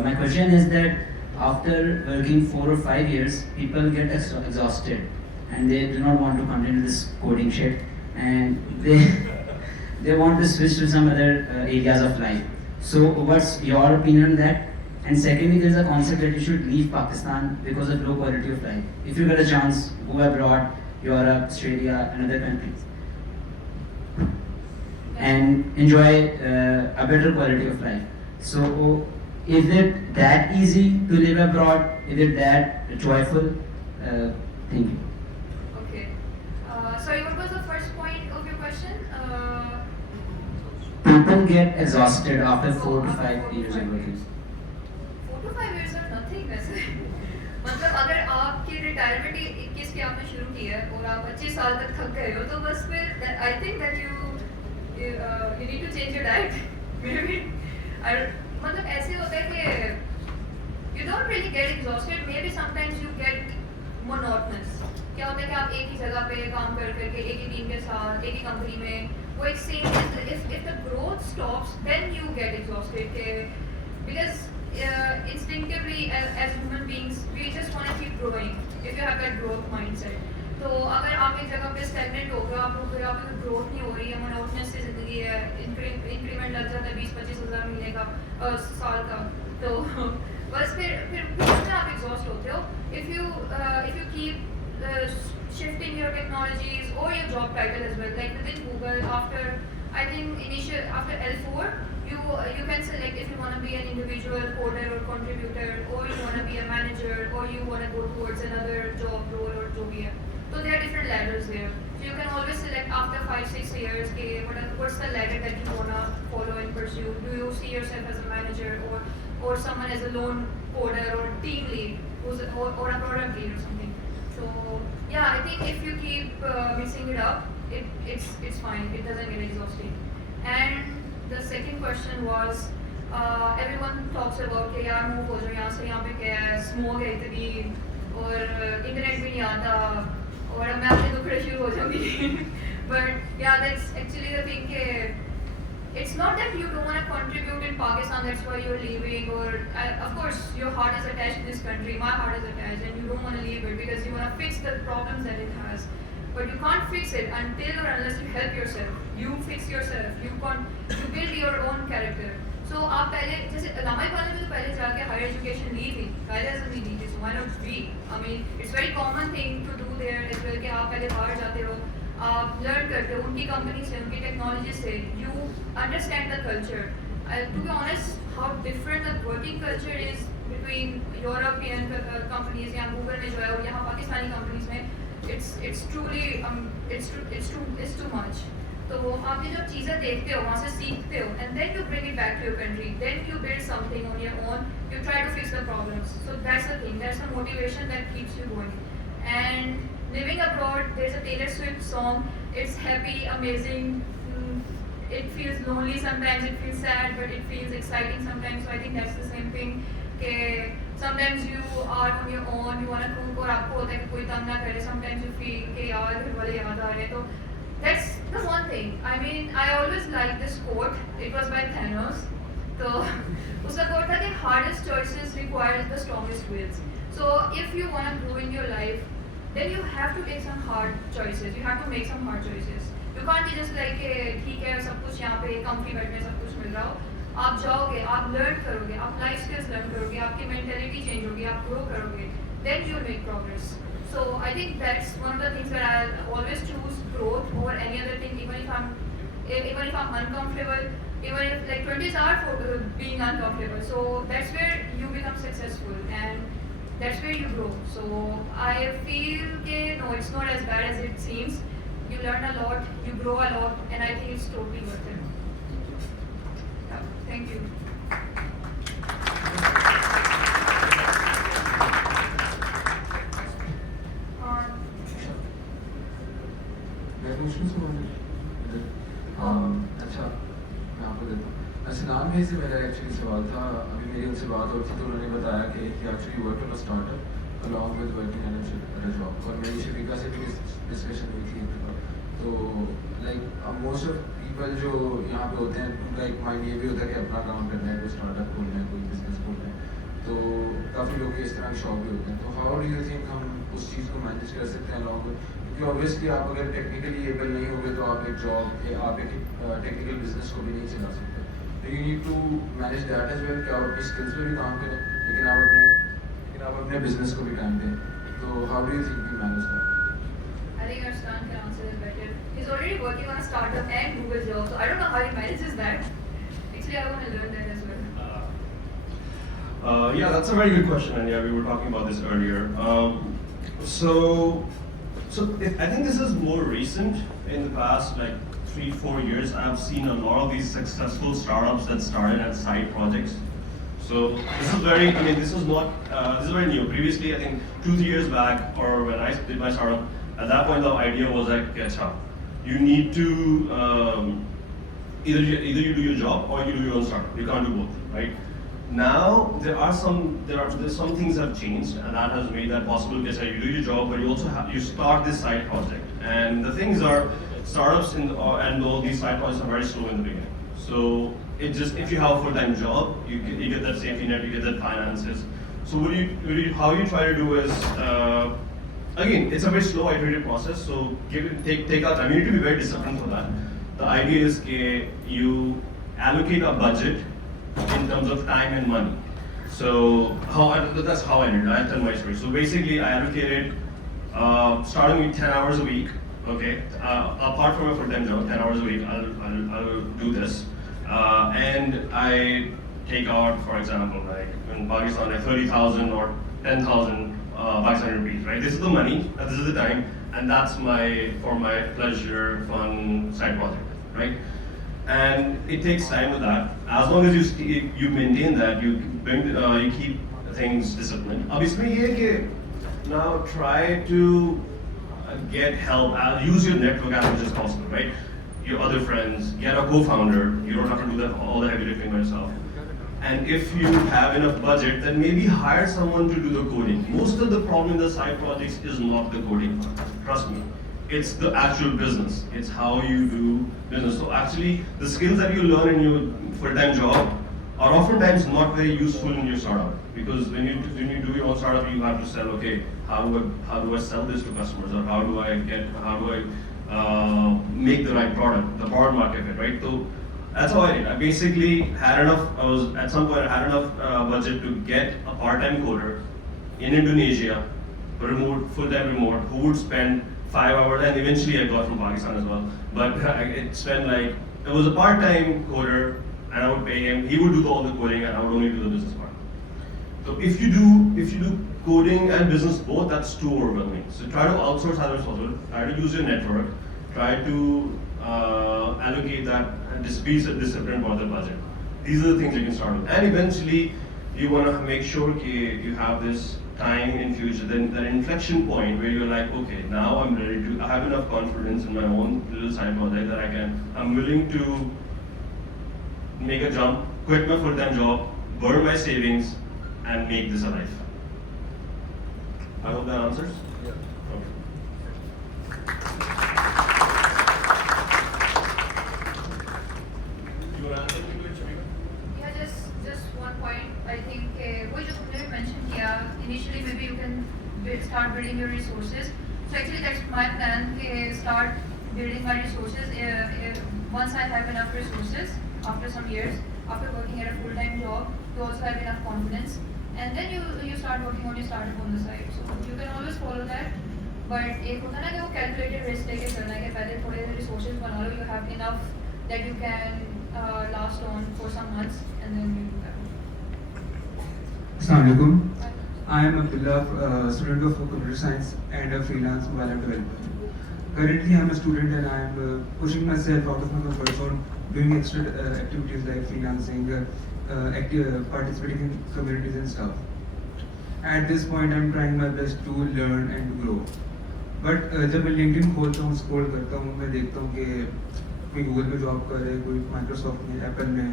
My question is that after working 4 or 5 years, people get exhausted and they do not want to continue this coding shit, and they want to switch to some other areas of life. So what's your opinion on that? And secondly, there's a concept that you should leave Pakistan because of low quality of life. If you get a chance, go abroad, Europe, Australia, and other countries, and enjoy a better quality of life. So is it that easy to live abroad? Is it that joyful? Thank you. Okay. Sorry, what was the first point of your question? People get exhausted after 4 to 5 years of working. वैसे मतलब अगर आपकी retirement 21 की आपने शुरू की है और आप 25 साल तक थक गए हो तो बस फिर I think that you need to change your diet maybe और मतलब ऐसे होता है कि you don't really get exhausted, maybe sometimes you get monotonous. क्या होता है कि आप एक ही जगह पे काम कर करके एक ही टीम के साथ एक ही कंपनी में वो एक same if the growth stops then you get exhausted because instinctively as human beings we just want to keep growing if you have that growth mindset. तो अगर आप एक जगह पे स्टैग्नेंट हो गए आप फिर आप ग्रोथ नहीं हो रही है मोनोटोनस सी जिंदगी है इंक्रीमेंट लग जाता है 20-25 हज़ार महीने का साल का तो बस फिर उसमें आप एग्जॉस्ट होते हो if you keep shifting your technologies or your job title as well like within Google after I think after L4 you can select if you want to be an individual coder or contributor or you want to be a manager or you want to go towards another job role or जो भी है. So there are different ladders there. So you can always select after 5-6 years what's the ladder that you wanna follow and pursue. Do you see yourself as a manager or someone as a lone coder or team lead or a product lead or something. So yeah, I think if you keep mixing it up, it's fine. It doesn't get exhausting. And the second question was everyone talks about कि यार move हो जाओ यहाँ से यहाँ पे क्या है smoke है इतनी और इंटरनेट भी नहीं आता और मैं अपने दुखड़े शुरू हो जाऊंगी but yeah that's actually the thing कि it's not that you don't want to contribute in Pakistan that's why you're leaving or of course your heart is attached to this country my heart is attached and you don't want to leave it because you want to fix the problems that it has but you can't fix it until or unless you help yourself you fix yourself you build your own character so आप पहले जैसे अलामा इकबाल ने तो पहले जाके higher education ली थी कायदे आज़म भी ली थी so why not we I mean it's very common thing to do there as well कि आप पहले बाहर जाते हो आप लर्न करते हो उनकी कंपनी से उनकी टेक्नोलॉजी से you understand the culture to be honest how different the working culture is between European companies या Google में जो है और यहाँ पाकिस्तानी companies में it's truly it's too much तो आप ये जब चीज़ें देखते हो वहाँ से सीखते हो and then you bring it back to your country then you build something on your own you try to fix the problems so that's the thing that's the motivation that keeps you going and living abroad there's a Taylor Swift song it's happy amazing it feels lonely sometimes it feels sad but it feels exciting sometimes so I think that's the same thing कि sometimes you are on your own you want to cook और आपको होता है कि कोई तंग ना करे sometimes you feel कि यार घर वाले याद आ रहे हैं तो that's the one thing. I mean, I always liked this quote. It was by Thanos. So, उसका quote था कि hardest choices require the strongest wills. So, if you want to grow in your life, then you have to take some hard choices. You have to make some hard choices. You can't be just like ठीक है सब कुछ यहाँ पे comfy bed में सब कुछ मिल रहा हो आप जाओगे आप learn करोगे आप life skills learn करोगे आपकी mentality change होगी आप grow करोगे then you'll make progress. So I think that's one of the things that I'll always choose growth over any other thing even if I'm uncomfortable even if like 20s are for being uncomfortable so that's where you become successful and that's where you grow so I feel that no it's not as bad as it seems you learn a lot you grow a lot and I think it's totally worth it yeah, thank you अच्छा मैं आपको देता हूँ अच्छा नाम है से मेरा एक्चुअली सवाल था अभी मेरी उनसे बात हो रही थी तो उन्होंने बताया कि he actually work on a startup along with working at a job और मेरी शफीका से भी डिस्कशन हुई थी तो लाइक मोस्ट ऑफ पीपल जो यहाँ पे होते हैं उनका एक माइंड ये भी होता है कि अपना काम करना है कोई स्टार्टअप खोलना है कोई बिजनेस खोलना है तो काफ़ी लोग इस तरह के शौक भी होते हैं तो हाउ डू यू थिंक हम उस चीज़ को मैनेज कर सकते हैं अलॉन्ग विद क्योंकि ऑब्वियसली आप अगर टेक्निकली एबल नहीं होगे तो आप एक जॉब या आप एक टेक्निकल बिजनेस को भी नहीं चला सकते तो you need to manage that as well कि आप अपनी स्किल्स पे भी काम करें लेकिन आप अपने बिजनेस को भी टाइम दें तो how do you think we manage that I think our Stan can answer that better. He's already working on a startup and Google job, so I don't know how he manages that. Actually, I want to learn that as well. Yeah, that's a very good question, and yeah, we were talking about this earlier. So I think this is more recent. In the past, like 3-4 years, I've seen a lot of these successful startups that started as side projects. So this is very, I mean, this is not, this is very new. Previously, I think 2-3 years back, or when I did my startup, at that point the idea was like, acha, you need to either you do your job or you do your own startup. You can't do both, right? Now there's some things have changed, and that has made that possible. Because you do your job, but you also you start this side project. And the things are, startups and all these side projects are very slow in the beginning. So it just, if you have a full-time job, you get that safety net, you get that finances. So how you try to do is, again, it's a very slow iterative process. So take out time. You need to be very disciplined for that. The idea is that you allocate a budget in terms of time and money. So that's how I did it. I'll tell my story. So basically, I allocated starting with 10 hours a week. Okay, apart from a full-time job, 10 hours a week, I'll do this, and I take out, for example, like in Pakistan, like 30,000 or 10,000 Pakistani rupees. Right, this is the money, this is the time, and that's for my pleasure, fun side project. Right. And it takes time with that. As long as you maintain that, you keep things disciplined. Obviously, now try to get help. Use your network as much as possible, right? Your other friends, get a co-founder. You don't have to do that all the heavy lifting by yourself. And if you have enough budget, then maybe hire someone to do the coding. Most of the problem in the side projects is not the coding. Trust me. It's the actual business. It's how you do business. So actually, the skills that you learn in your full-time job are oftentimes not very useful in your startup. Because when you do your own startup, you have to sell. Okay, how do I sell this to customers, or how do I make the right product, the product market fit, right? So that's how I did. I basically had enough. At some point I had enough budget to get a part-time coder in Indonesia, full-time remote, who would spend 5 hours, and eventually I got from Pakistan as well. But it was a part-time coder, and I would pay him. He would do all the coding, and I would only do the business part. So if you do coding and business both, that's too overwhelming. So try to outsource as much as possible. Try to use your network. Try to allocate that and be disciplined about the budget. These are the things you can start with. And eventually, you want to make sure that you have this time in future, then that inflection point where you're like, okay, now I'm ready to, I have enough confidence in my own little side project that I'm willing to make a jump, quit my full-time job, burn my savings, and make this a life. I hope that answers. Yeah. Okay. You want to add something to it, Shafiqa? Yeah, just one point. I think वो जो तुमने mention किया, initially maybe you can start building your resources. So actually that's my plan. Start building my resources. Once I have enough resources, after some years, after working at a full-time job, you also have enough confidence, and then you start working on your startup on the side. So you can always follow that. But एक होता है ना कि वो calculated risk लेके चलना है कि पहले थोड़े resources बना लो, you have enough that you can last on for some months, and then you do that. Assalamu alaikum. I am Abdullah, student of computer science and a freelance mobile app developer. Currently, I am a student and I am pushing myself out of my comfort zone, doing extra activities like freelancing, participating in communities and stuff. At this point, I am trying my best to learn and to grow. But जब मैं LinkedIn खोलता हूँ, scroll करता हूँ, मैं देखता हूँ कि कोई गूगल में जॉब कर रहा है, कोई माइक्रोसॉफ्ट में, एप्पल में,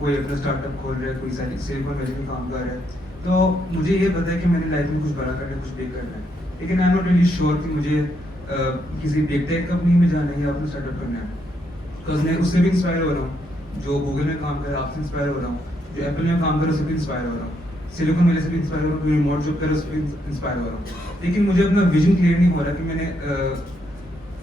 कोई अपना स्टार्टअप खोल रहा है, कोई सिलिकॉन वैली में काम कर रहा है. तो मुझे ये पता है कि मैंने लाइफ में कुछ बड़ा करना है, कुछ बिग करना है, लेकिन आई एम नॉट रियली श्योर कि मुझे किसी बिग टेक कंपनी में जाना है या अपना स्टार्टअप करना है. बिकॉज मैं उससे भी इंस्पायर हो रहा हूँ जो गूगल में काम कर रहा है, आपसे इंस्पायर हो रहा हूँ, जो एप्पल में काम कर रहा है उससे भी इंस्पायर हो रहा हूँ, सिलिकॉन वैली से भी इंस्पायर हो रहा हूँ, कोई रिमोट जॉब कर रहा है उससे भी इंस्पायर हो रहा हूँ. लेकिन मुझे अपना विजन क्लियर नहीं हो रहा कि मैंने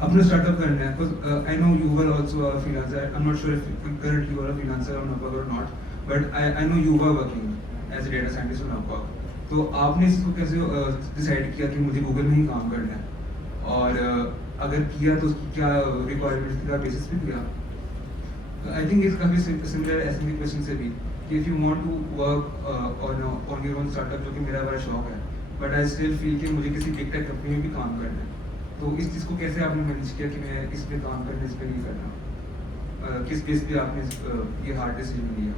अपना स्टार्टअप करना है. Because I know you were also a freelancer. I am not sure if currently you are a freelancer on Upwork और not, but I know you were working as a data scientist on Upwork. तो आपने इसको कैसे decide किया कि मुझे Google में ही काम करना है, और अगर किया तो उसकी क्या रिक्वायरमेंट्स का बेसिस पे किया? आई थिंक इट्स काफ़ी सिमिलर ऐसे के क्वेश्चन से भी कि if you want to work on your own startup, जो कि मेरा बड़ा शौक है, बट आई स्टिल फील कि मुझे किसी बिग टेक कंपनी में भी काम करना है. तो इस चीज़ को कैसे आपने मैनेज किया कि मैं इस पे काम करना, इस पे नहीं करना? किस बेस पे आपने ये हार्ड डिसीजन लिया?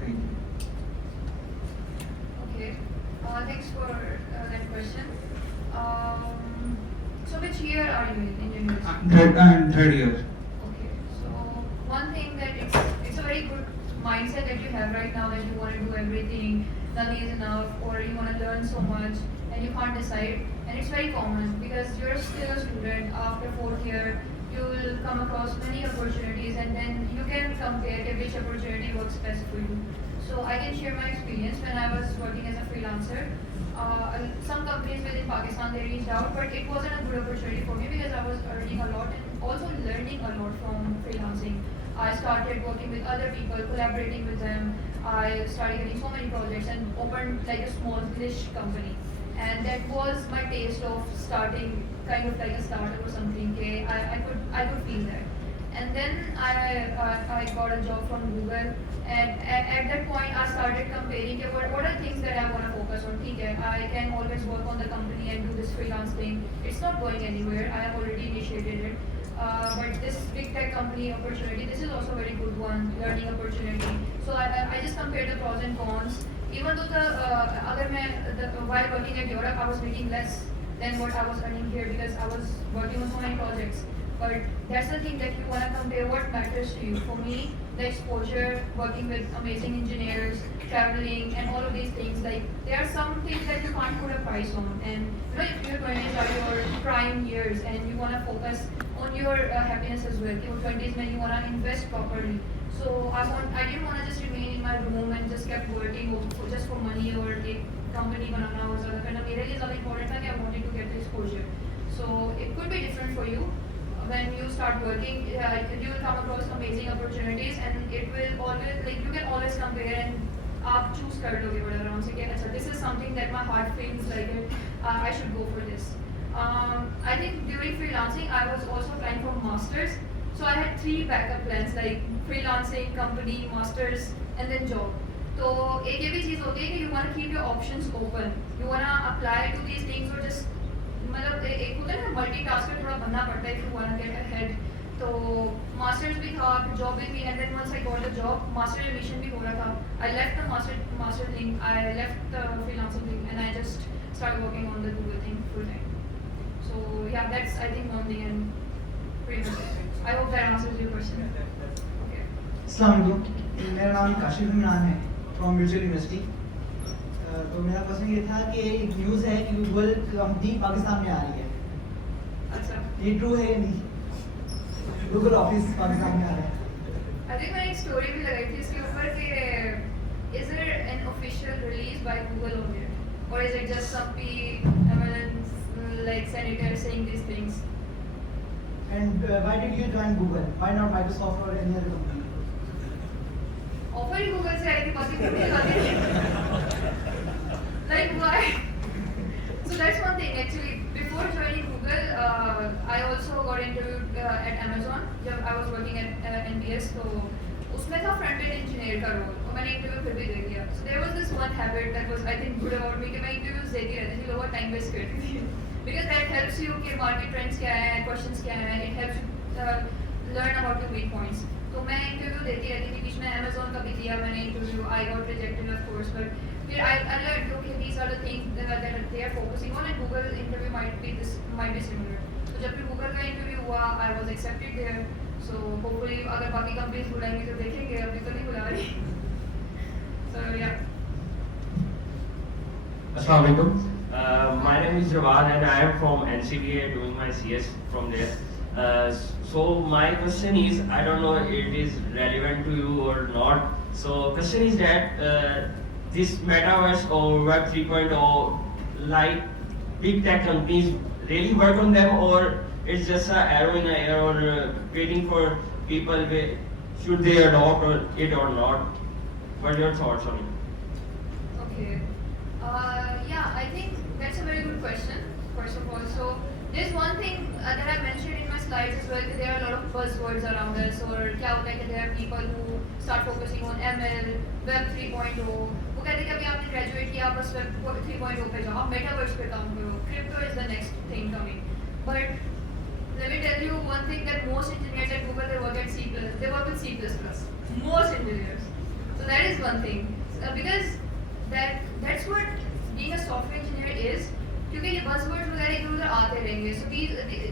Thank you. are you in university? I'm third year. Okay, so one thing that it's a very good mindset that you have right now, that you want to do everything, nothing is enough, or you want to learn so much and you can't decide. And it's very common because you're still a student. After fourth year, you will come across many opportunities, and then you can compare which opportunity works best for you. So I can share my experience when I was working as a freelancer. Some companies within Pakistan, they reached out, but it wasn't a good opportunity for me because I was earning a lot and also learning a lot from freelancing. I started working with other people, collaborating with them. I started getting so many projects and opened like a small niche company. And that was my taste of starting kind of like a startup or something. Okay, I could feel that. And then I got a job from Google, and at that point I started comparing okay, what are things that I want to focus on. Okay, I can always work on the company and do this freelance thing. It's not going anywhere. I have already initiated it. But this big tech company opportunity, this is also a very good one, learning opportunity. So I just compared the pros and cons. Even though while working at Europe, I was making less than what I was earning here because I was working on so many projects. But that's the thing that you want to compare what matters to you. For me, the exposure, working with amazing engineers, traveling, and all of these things, like there are some things that you can't put a price on. And you know, if your 20s are your prime years and you want to focus on your happiness as well, your 20s when you want to invest properly. So I didn't want to just remain in my room and just kept working just for money or a company banana or something. मेरे लिए ज़्यादा important था कि I wanted to get the exposure. So it could be different for you. When you start working, you will come across amazing opportunities, and it will always like you can always compare and आप choose कर लोगे बड़ा आराम से कि अच्छा this is something that my heart feels like it, I should go for this. I think during freelancing I was also applying for masters, so I had 3 backup plans like freelancing, company, masters, and then job. तो एक ये भी चीज़ होती है कि you want to keep your options open. You want to apply to these things or just मतलब एक होता है ना मल्टीटास्कर थोड़ा बनना पड़ता है if you want to get ahead. तो मास्टर्स भी था, फिर जॉब भी थी, and then once I got the job, master admission भी हो रहा था. I left the master thing, I left the freelancing thing, and I just started working on the Google thing full time. So yeah, that's I think one thing, and pretty much it. I hope that answers your question. Okay. अस्सलाम वालेकुम, मेरा नाम काशिफ इमरान है from mutual university. तो मेरा question ये था कि एक न्यूज़ है कि गूगल कंपनी पाकिस्तान में आ रही है, अच्छा, ये ट्रू है या नहीं? गूगल ऑफिस पाकिस्तान में आ रहा है। I think मैंने एक स्टोरी भी लगाई थी इसके ऊपर कि is there an official release by Google on it, or is it just some MLN like senators saying these things? And why did you join Google? Why not Microsoft or any other company? Offer he Google से आई थी, बाकी कुछ नहीं आती थी. Like why? So that's one thing actually. Before joining Google, I also got interviewed at Amazon. जब I was working at NBS, तो उसमें था front end engineer का role. और मैंने interview फिर भी दे दिया. So there was this one habit that was I think good about me कि मैं interviews देती रहती थी, लोगों time waste करती थी. Because that helps you कि market trends क्या है, questions क्या है. It helps you learn about your weak points. तो मैं इंटरव्यू देती रहती थी, बीच में अमेजोन का भी दिया मैंने interview. I got rejected of course, but फिर I learn okay these are the things that they are focusing on, and Google interview might be similar. तो जब भी गूगल का इंटरव्यू हुआ, I was accepted there. So hopefully अगर बाकी companies बुलाएंगी तो देखेंगे, अभी तो नहीं बुला रही. सो या. Assalamu alaikum. My name is Jawad and I am from NCTA doing my CS from there. So my question is, I don't know it is relevant to you or not. So question is that this metaverse or Web 3.0, like big tech companies really work on them, or it's just a arrow in the air, or waiting for people should they adopt it or not? What are your thoughts on it? Okay. Yeah, I think that's a very good question. First of all, so there's one thing that I mentioned in my slides as well. There are a lot of buzzwords around us, or क्या होता है कि there are people who start focusing on ML, Web 3.0. वो कहते हैं कि अभी आपने graduate किया, बस Web 3.0 पे जाओ, आप metaverse पे काम करो. Crypto is the next thing coming. But let me tell you one thing, that most engineers at Google, they work at C++. They work with C++. Most engineers. So that is one thing. Because that's what being a software engineer is. क्योंकि ये buzzwords वगैरह इधर उधर आते रहेंगे. So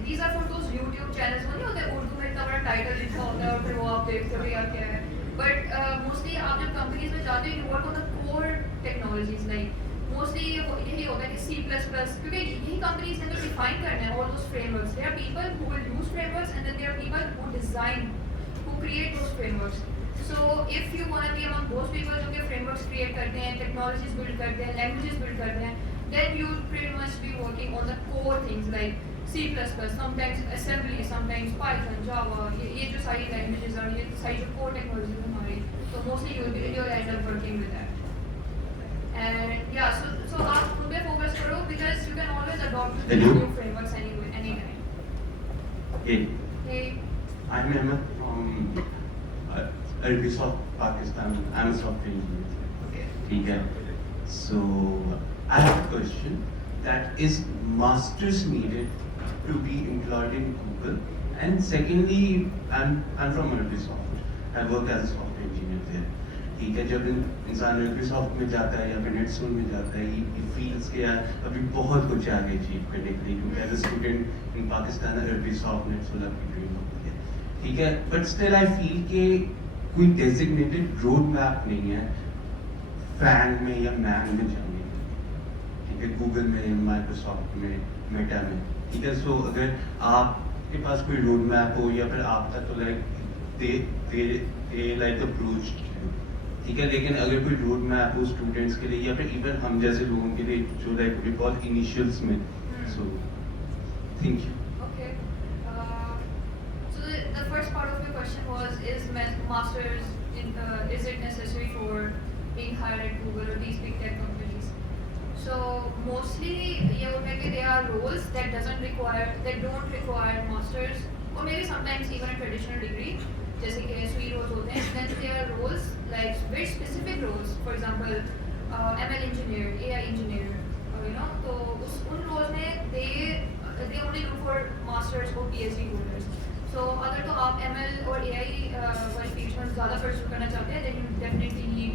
these are for those YouTube channels वो नहीं होते उर्दू में इतना बड़ा टाइटल लिखा होता है और फिर वो आप देखते हो यार क्या है. But mostly आप जब कंपनीज में जाते हो you work on the core technologies like mostly यही होता है कि C++ क्योंकि यही कंपनीज ने तो डिफाइन करना है all those frameworks. There are people who will use frameworks and then there are people who design, who create those frameworks. So if you want to be among those people जो कि frameworks create करते हैं, technologies build करते हैं, languages build करते हैं, then you will pretty much be working on the core things like C++, sometimes assembly, sometimes Python, Java, ये जो सारी languages और ये सारी जो core technologies हैं हमारी, so mostly you'll end up working with that. And yeah, so आप खुद पे focus करो because you can always adopt Hello. new frameworks anyway, anytime. Hey, Hey, I'm Ahmed from Ubisoft, Pakistan. I'm a software engineer. okay. ठीक है. So I have a question. That is masters needed to be employed in Google? And secondly, I'm from Ubisoft. I work as a software engineer there. ठीक है. जब इंसान Ubisoft में जाता है या फिर NetSol में जाता है, he feels कि यार अभी बहुत कुछ है आगे achieve करने के लिए. क्योंकि as a student in Pakistan, Ubisoft, NetSol आपकी dream होती है. ठीक है. But still I feel कि कोई designated road map नहीं है फैन में या मैन में जाने के. ठीक है. गूगल में, माइक्रोसॉफ्ट में, मेटा में. ठीक है. सो अगर आपके पास कोई रोड मैप हो या फिर आपका तो लाइक अप्रोच. ठीक है. लेकिन अगर कोई रोड मैप हो स्टूडेंट्स के लिए या फिर इवन हम जैसे लोगों के लिए जो लाइक वी कॉल इनिशियल्स में. So thank you. Okay. So the first part of your question was, masters is it necessary for being hired at Google or these big tech companies? So mostly ये होता है कि there are roles that don't require masters or maybe sometimes even a traditional degree. जैसे कि SE roles होते हैं. Then there are roles like very specific roles. For example, ML engineer, AI engineer, तो उन roles में they only look for masters or PhD holders. So अगर तो आप ML और AI वाली फील्ड में ज़्यादा pursue करना चाहते हैं, then you definitely need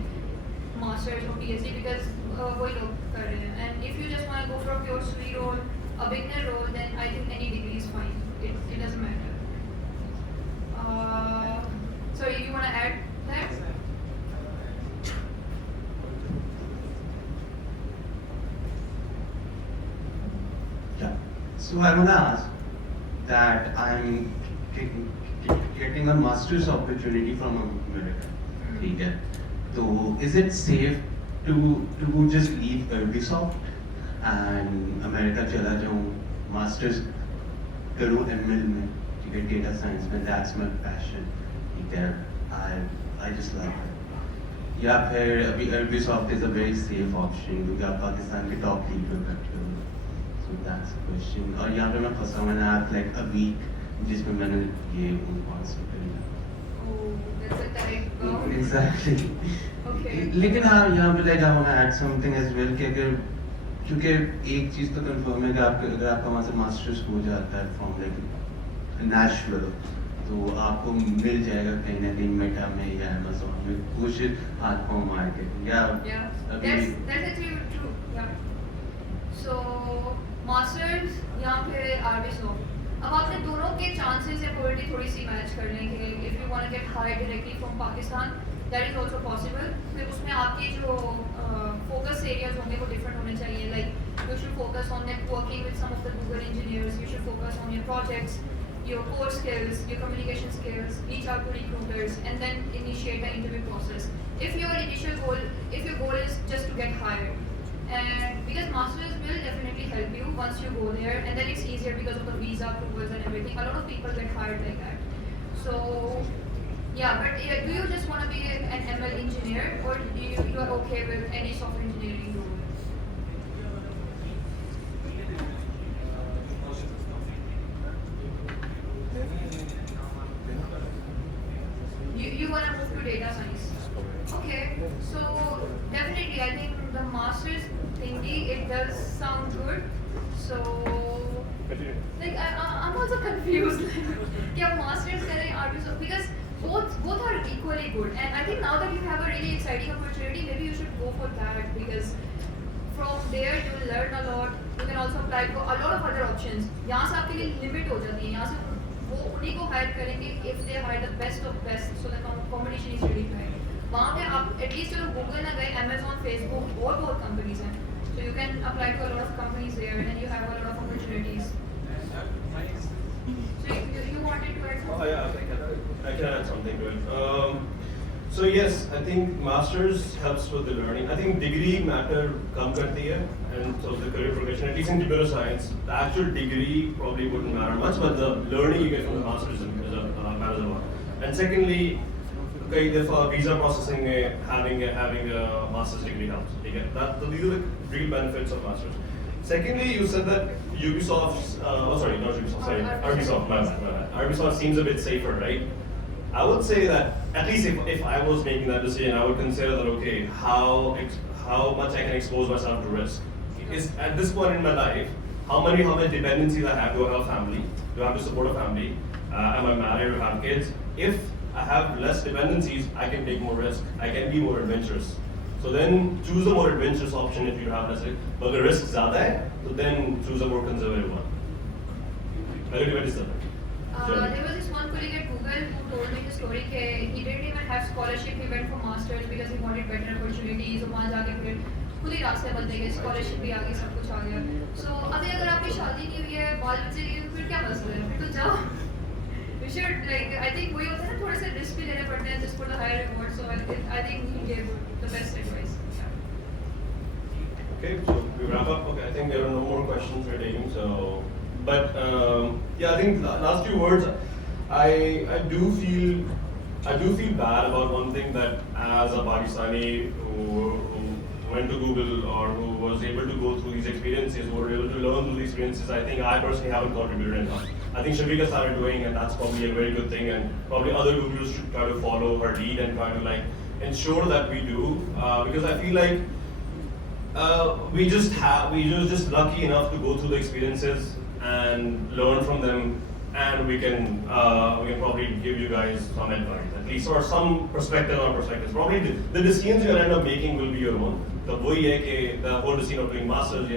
masters or PhD because वही लोग कर रहे हैं. And if you just want to go for a pure SE role, a beginner role, then I think any degree is fine. It doesn't matter. Sorry, you want to add that? Yeah. So I want to ask that I'm getting a master's opportunity from America. ठीक है. So is it safe to just leave Ubisoft and America चला जाऊँ masters करूँ ML में. ठीक है. Data science में. That's my passion. ठीक है. I just like it. या फिर अभी Ubisoft is a very safe option क्योंकि आप पाकिस्तान के टॉप लीग में बैठे हो. So that's the question. और यहाँ पे मैं फंसा हुआ ना आप like a week जिसमें मैंने ये कॉन्सेप्ट किया. Oh, that's a tight bound. Exactly. Okay. लेकिन हाँ यहाँ पे like I want to add something as well कि अगर क्योंकि एक चीज़ तो कंफर्म है कि अगर आपका वहाँ से मास्टर्स हो जाता है फ्रॉम लाइक नेशनल तो आपको मिल जाएगा कहीं ना कहीं मेटा में या अमेज़न में कुछ हाथ पाँव मार के या Yeah, अभी that's actually true. Yeah. So masters यहाँ पे Ubisoft. अब आपने दोनों के chances या probability थोड़ी सी मैच करने के if you want to get hired directly from Pakistan, that is also possible. फिर उसमें आपके जो focus areas होंगे वो different होने चाहिए. Like you should focus on networking with some of the Google engineers. You should focus on your projects, your core skills, your communication skills, reach out to recruiters, and then initiate the interview process. If your goal is just to get hired, and because masters will definitely help you once you go there, and then it's easier because of the visa approvals and everything. A lot of people get hired like that. So yeah, but do you just want to be an ML engineer, or you are okay with any software engineering role? You want to move to data science. Okay, so definitely I think the master's thingy, it does sound good. So like I'm also confused. Yeah, masters करें Ubisoft because both are equally good, and I think now that you have a really exciting opportunity, maybe you should go for that because from there you will learn a lot. You can also apply for a lot of other options. यहाँ से आपके लिए limit हो जाती है. यहाँ से वो उन्हीं को hire करेंगे if they hire the best of best. So the competition is really high. वहाँ पे आप at least चलो Google ना गए, Amazon, Facebook और बहुत companies हैं. So you can apply to a lot of companies there and you have a lot of opportunities. So you wanted to add something? Oh yeah, I can add something to it. So yes, I think masters helps with the learning. I think degree matter kam karti hai, and so the career progression, at least in computer science, the actual degree probably wouldn't matter much, but the learning you get from the masters matters a lot. And secondly, कई दफा visa processing में having a master's degree helps. ठीक है? These are the real benefits of masters. Secondly, you said that Ubisoft, not Ubisoft, sorry, Ubisoft, my bad. Ubisoft seems a bit safer, right? I would say that at least if I was making that decision, I would consider that okay, how much I can expose myself to risk. Is at this point in my life, how much dependencies I have? Do I have a family? Do I have to support a family? Am I married or have kids? If I have less dependencies, I can take more risk. I can be more adventurous. So then choose a more adventurous option if you have less risk. But the risk ज़्यादा है, so then choose a more conservative one. I'll give it a There was this one colleague at Google who told me the story that he didn't even have scholarship. He went for masters because he wanted better opportunities. और वहाँ जाके फिर खुद ही रास्ते बदले गए, scholarship भी आ गई, सब कुछ आ गया. So अभी अगर आपकी शादी नहीं हुई है, बाल बच्चे नहीं हुए, फिर क्या मसला है? फिर तो जाओ. We should I think वही होता है ना, थोड़े से risk भी लेने पड़ते हैं just for the higher reward. So I think he gave the best advice. Okay, so we wrap up. Okay, I think there are no more questions we're taking. So, but yeah, I think last few words. I do feel bad about one thing, that as a Pakistani who went to Google or who was able to go through these experiences, who were able to learn through these experiences, I think I personally haven't contributed enough. I think Shafiqa started doing, and that's probably a very good thing, and probably other Googlers should try to follow her lead and try to like ensure that we do, because I feel like we just lucky enough to go through the experiences and learn from them, and we can probably give you guys some advice at least, or some perspective on perspectives. Probably the decisions you'll end up making will be your own. The whole decision of doing masters,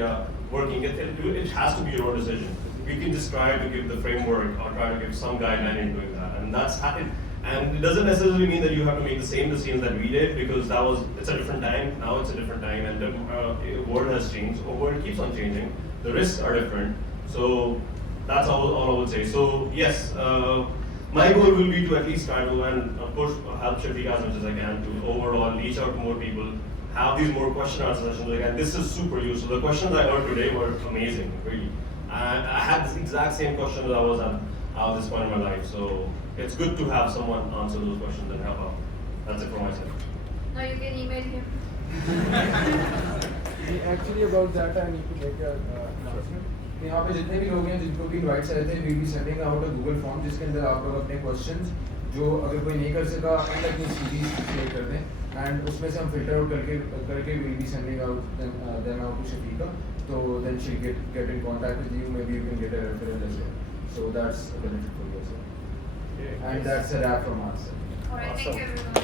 working, it has to be your own decision. We can just try to give the framework or try to give some guideline in doing that, and that's happened. And it doesn't necessarily mean that you have to make the same decisions that we did, because it's a different time. Now it's a different time, and the world has changed. The world keeps on changing. The risks are different. So that's all I would say. So yes, my goal will be to at least try to, and of course, help Shafiqa as much as I can to overall reach out to more people, have these more question answer sessions. And this is super useful. The questions I heard today were amazing, really. I had this exact same question that I was at this point in my life. So it's good to have someone answer those questions and help out. That's it from my side. Now you can email him. Actually about that I need to make an announcement. यहाँ पे जितने भी लोग हैं जिनको भी invites आए थे, we be sending out a Google form जिसके अंदर आप लोग अपने क्वेश्चंस जो अगर कोई नहीं कर सका एंड अपनी सीरीज क्रिएट कर दें, एंड उसमें से हम फिल्टर आउट करके we be sending out then out to Shafiqa. So then she'll get in contact with you. Maybe you can get a referral as well. So that's a benefit for you as well. And that's a wrap from us. Alright, thank you Awesome. everyone.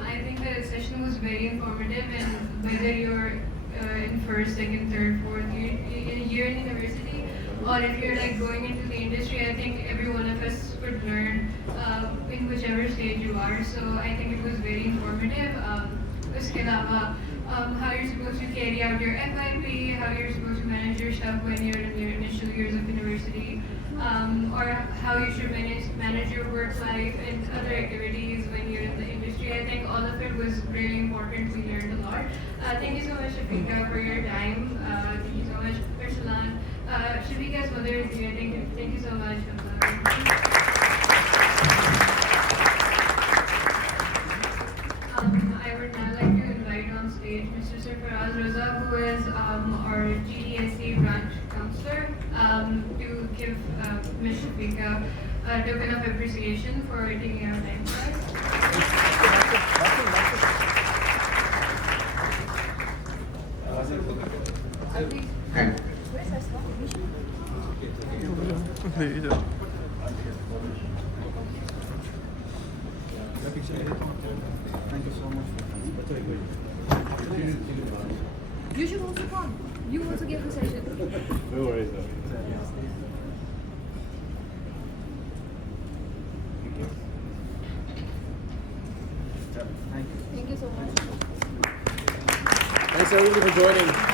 I think the session was very informative, and whether you're in first, second, third, fourth year in university, or if you're like going into the industry, I think every one of us could learn in whichever stage you are. So I think it was very informative. Uske alawa, how you're supposed to carry out your FIP, how you're supposed to manage your stuff when you're in your initial years of university, or how you should manage your work life and other activities when you're in the industry. I think all of it was really important. We learned a lot. Thank you so much, Shafiqa, for your time. Thank you so much, Arsalan. Shafiqa's mother is here. Thank you so much. I would now like to invite on stage Mr. Sarfaraz Raza, who is our GDSC branch counselor, to give Ms. Shafiqa a token of appreciation for taking our time for us. You should also come. You also give the session. No worries. Thank you so much. Thanks everybody for joining.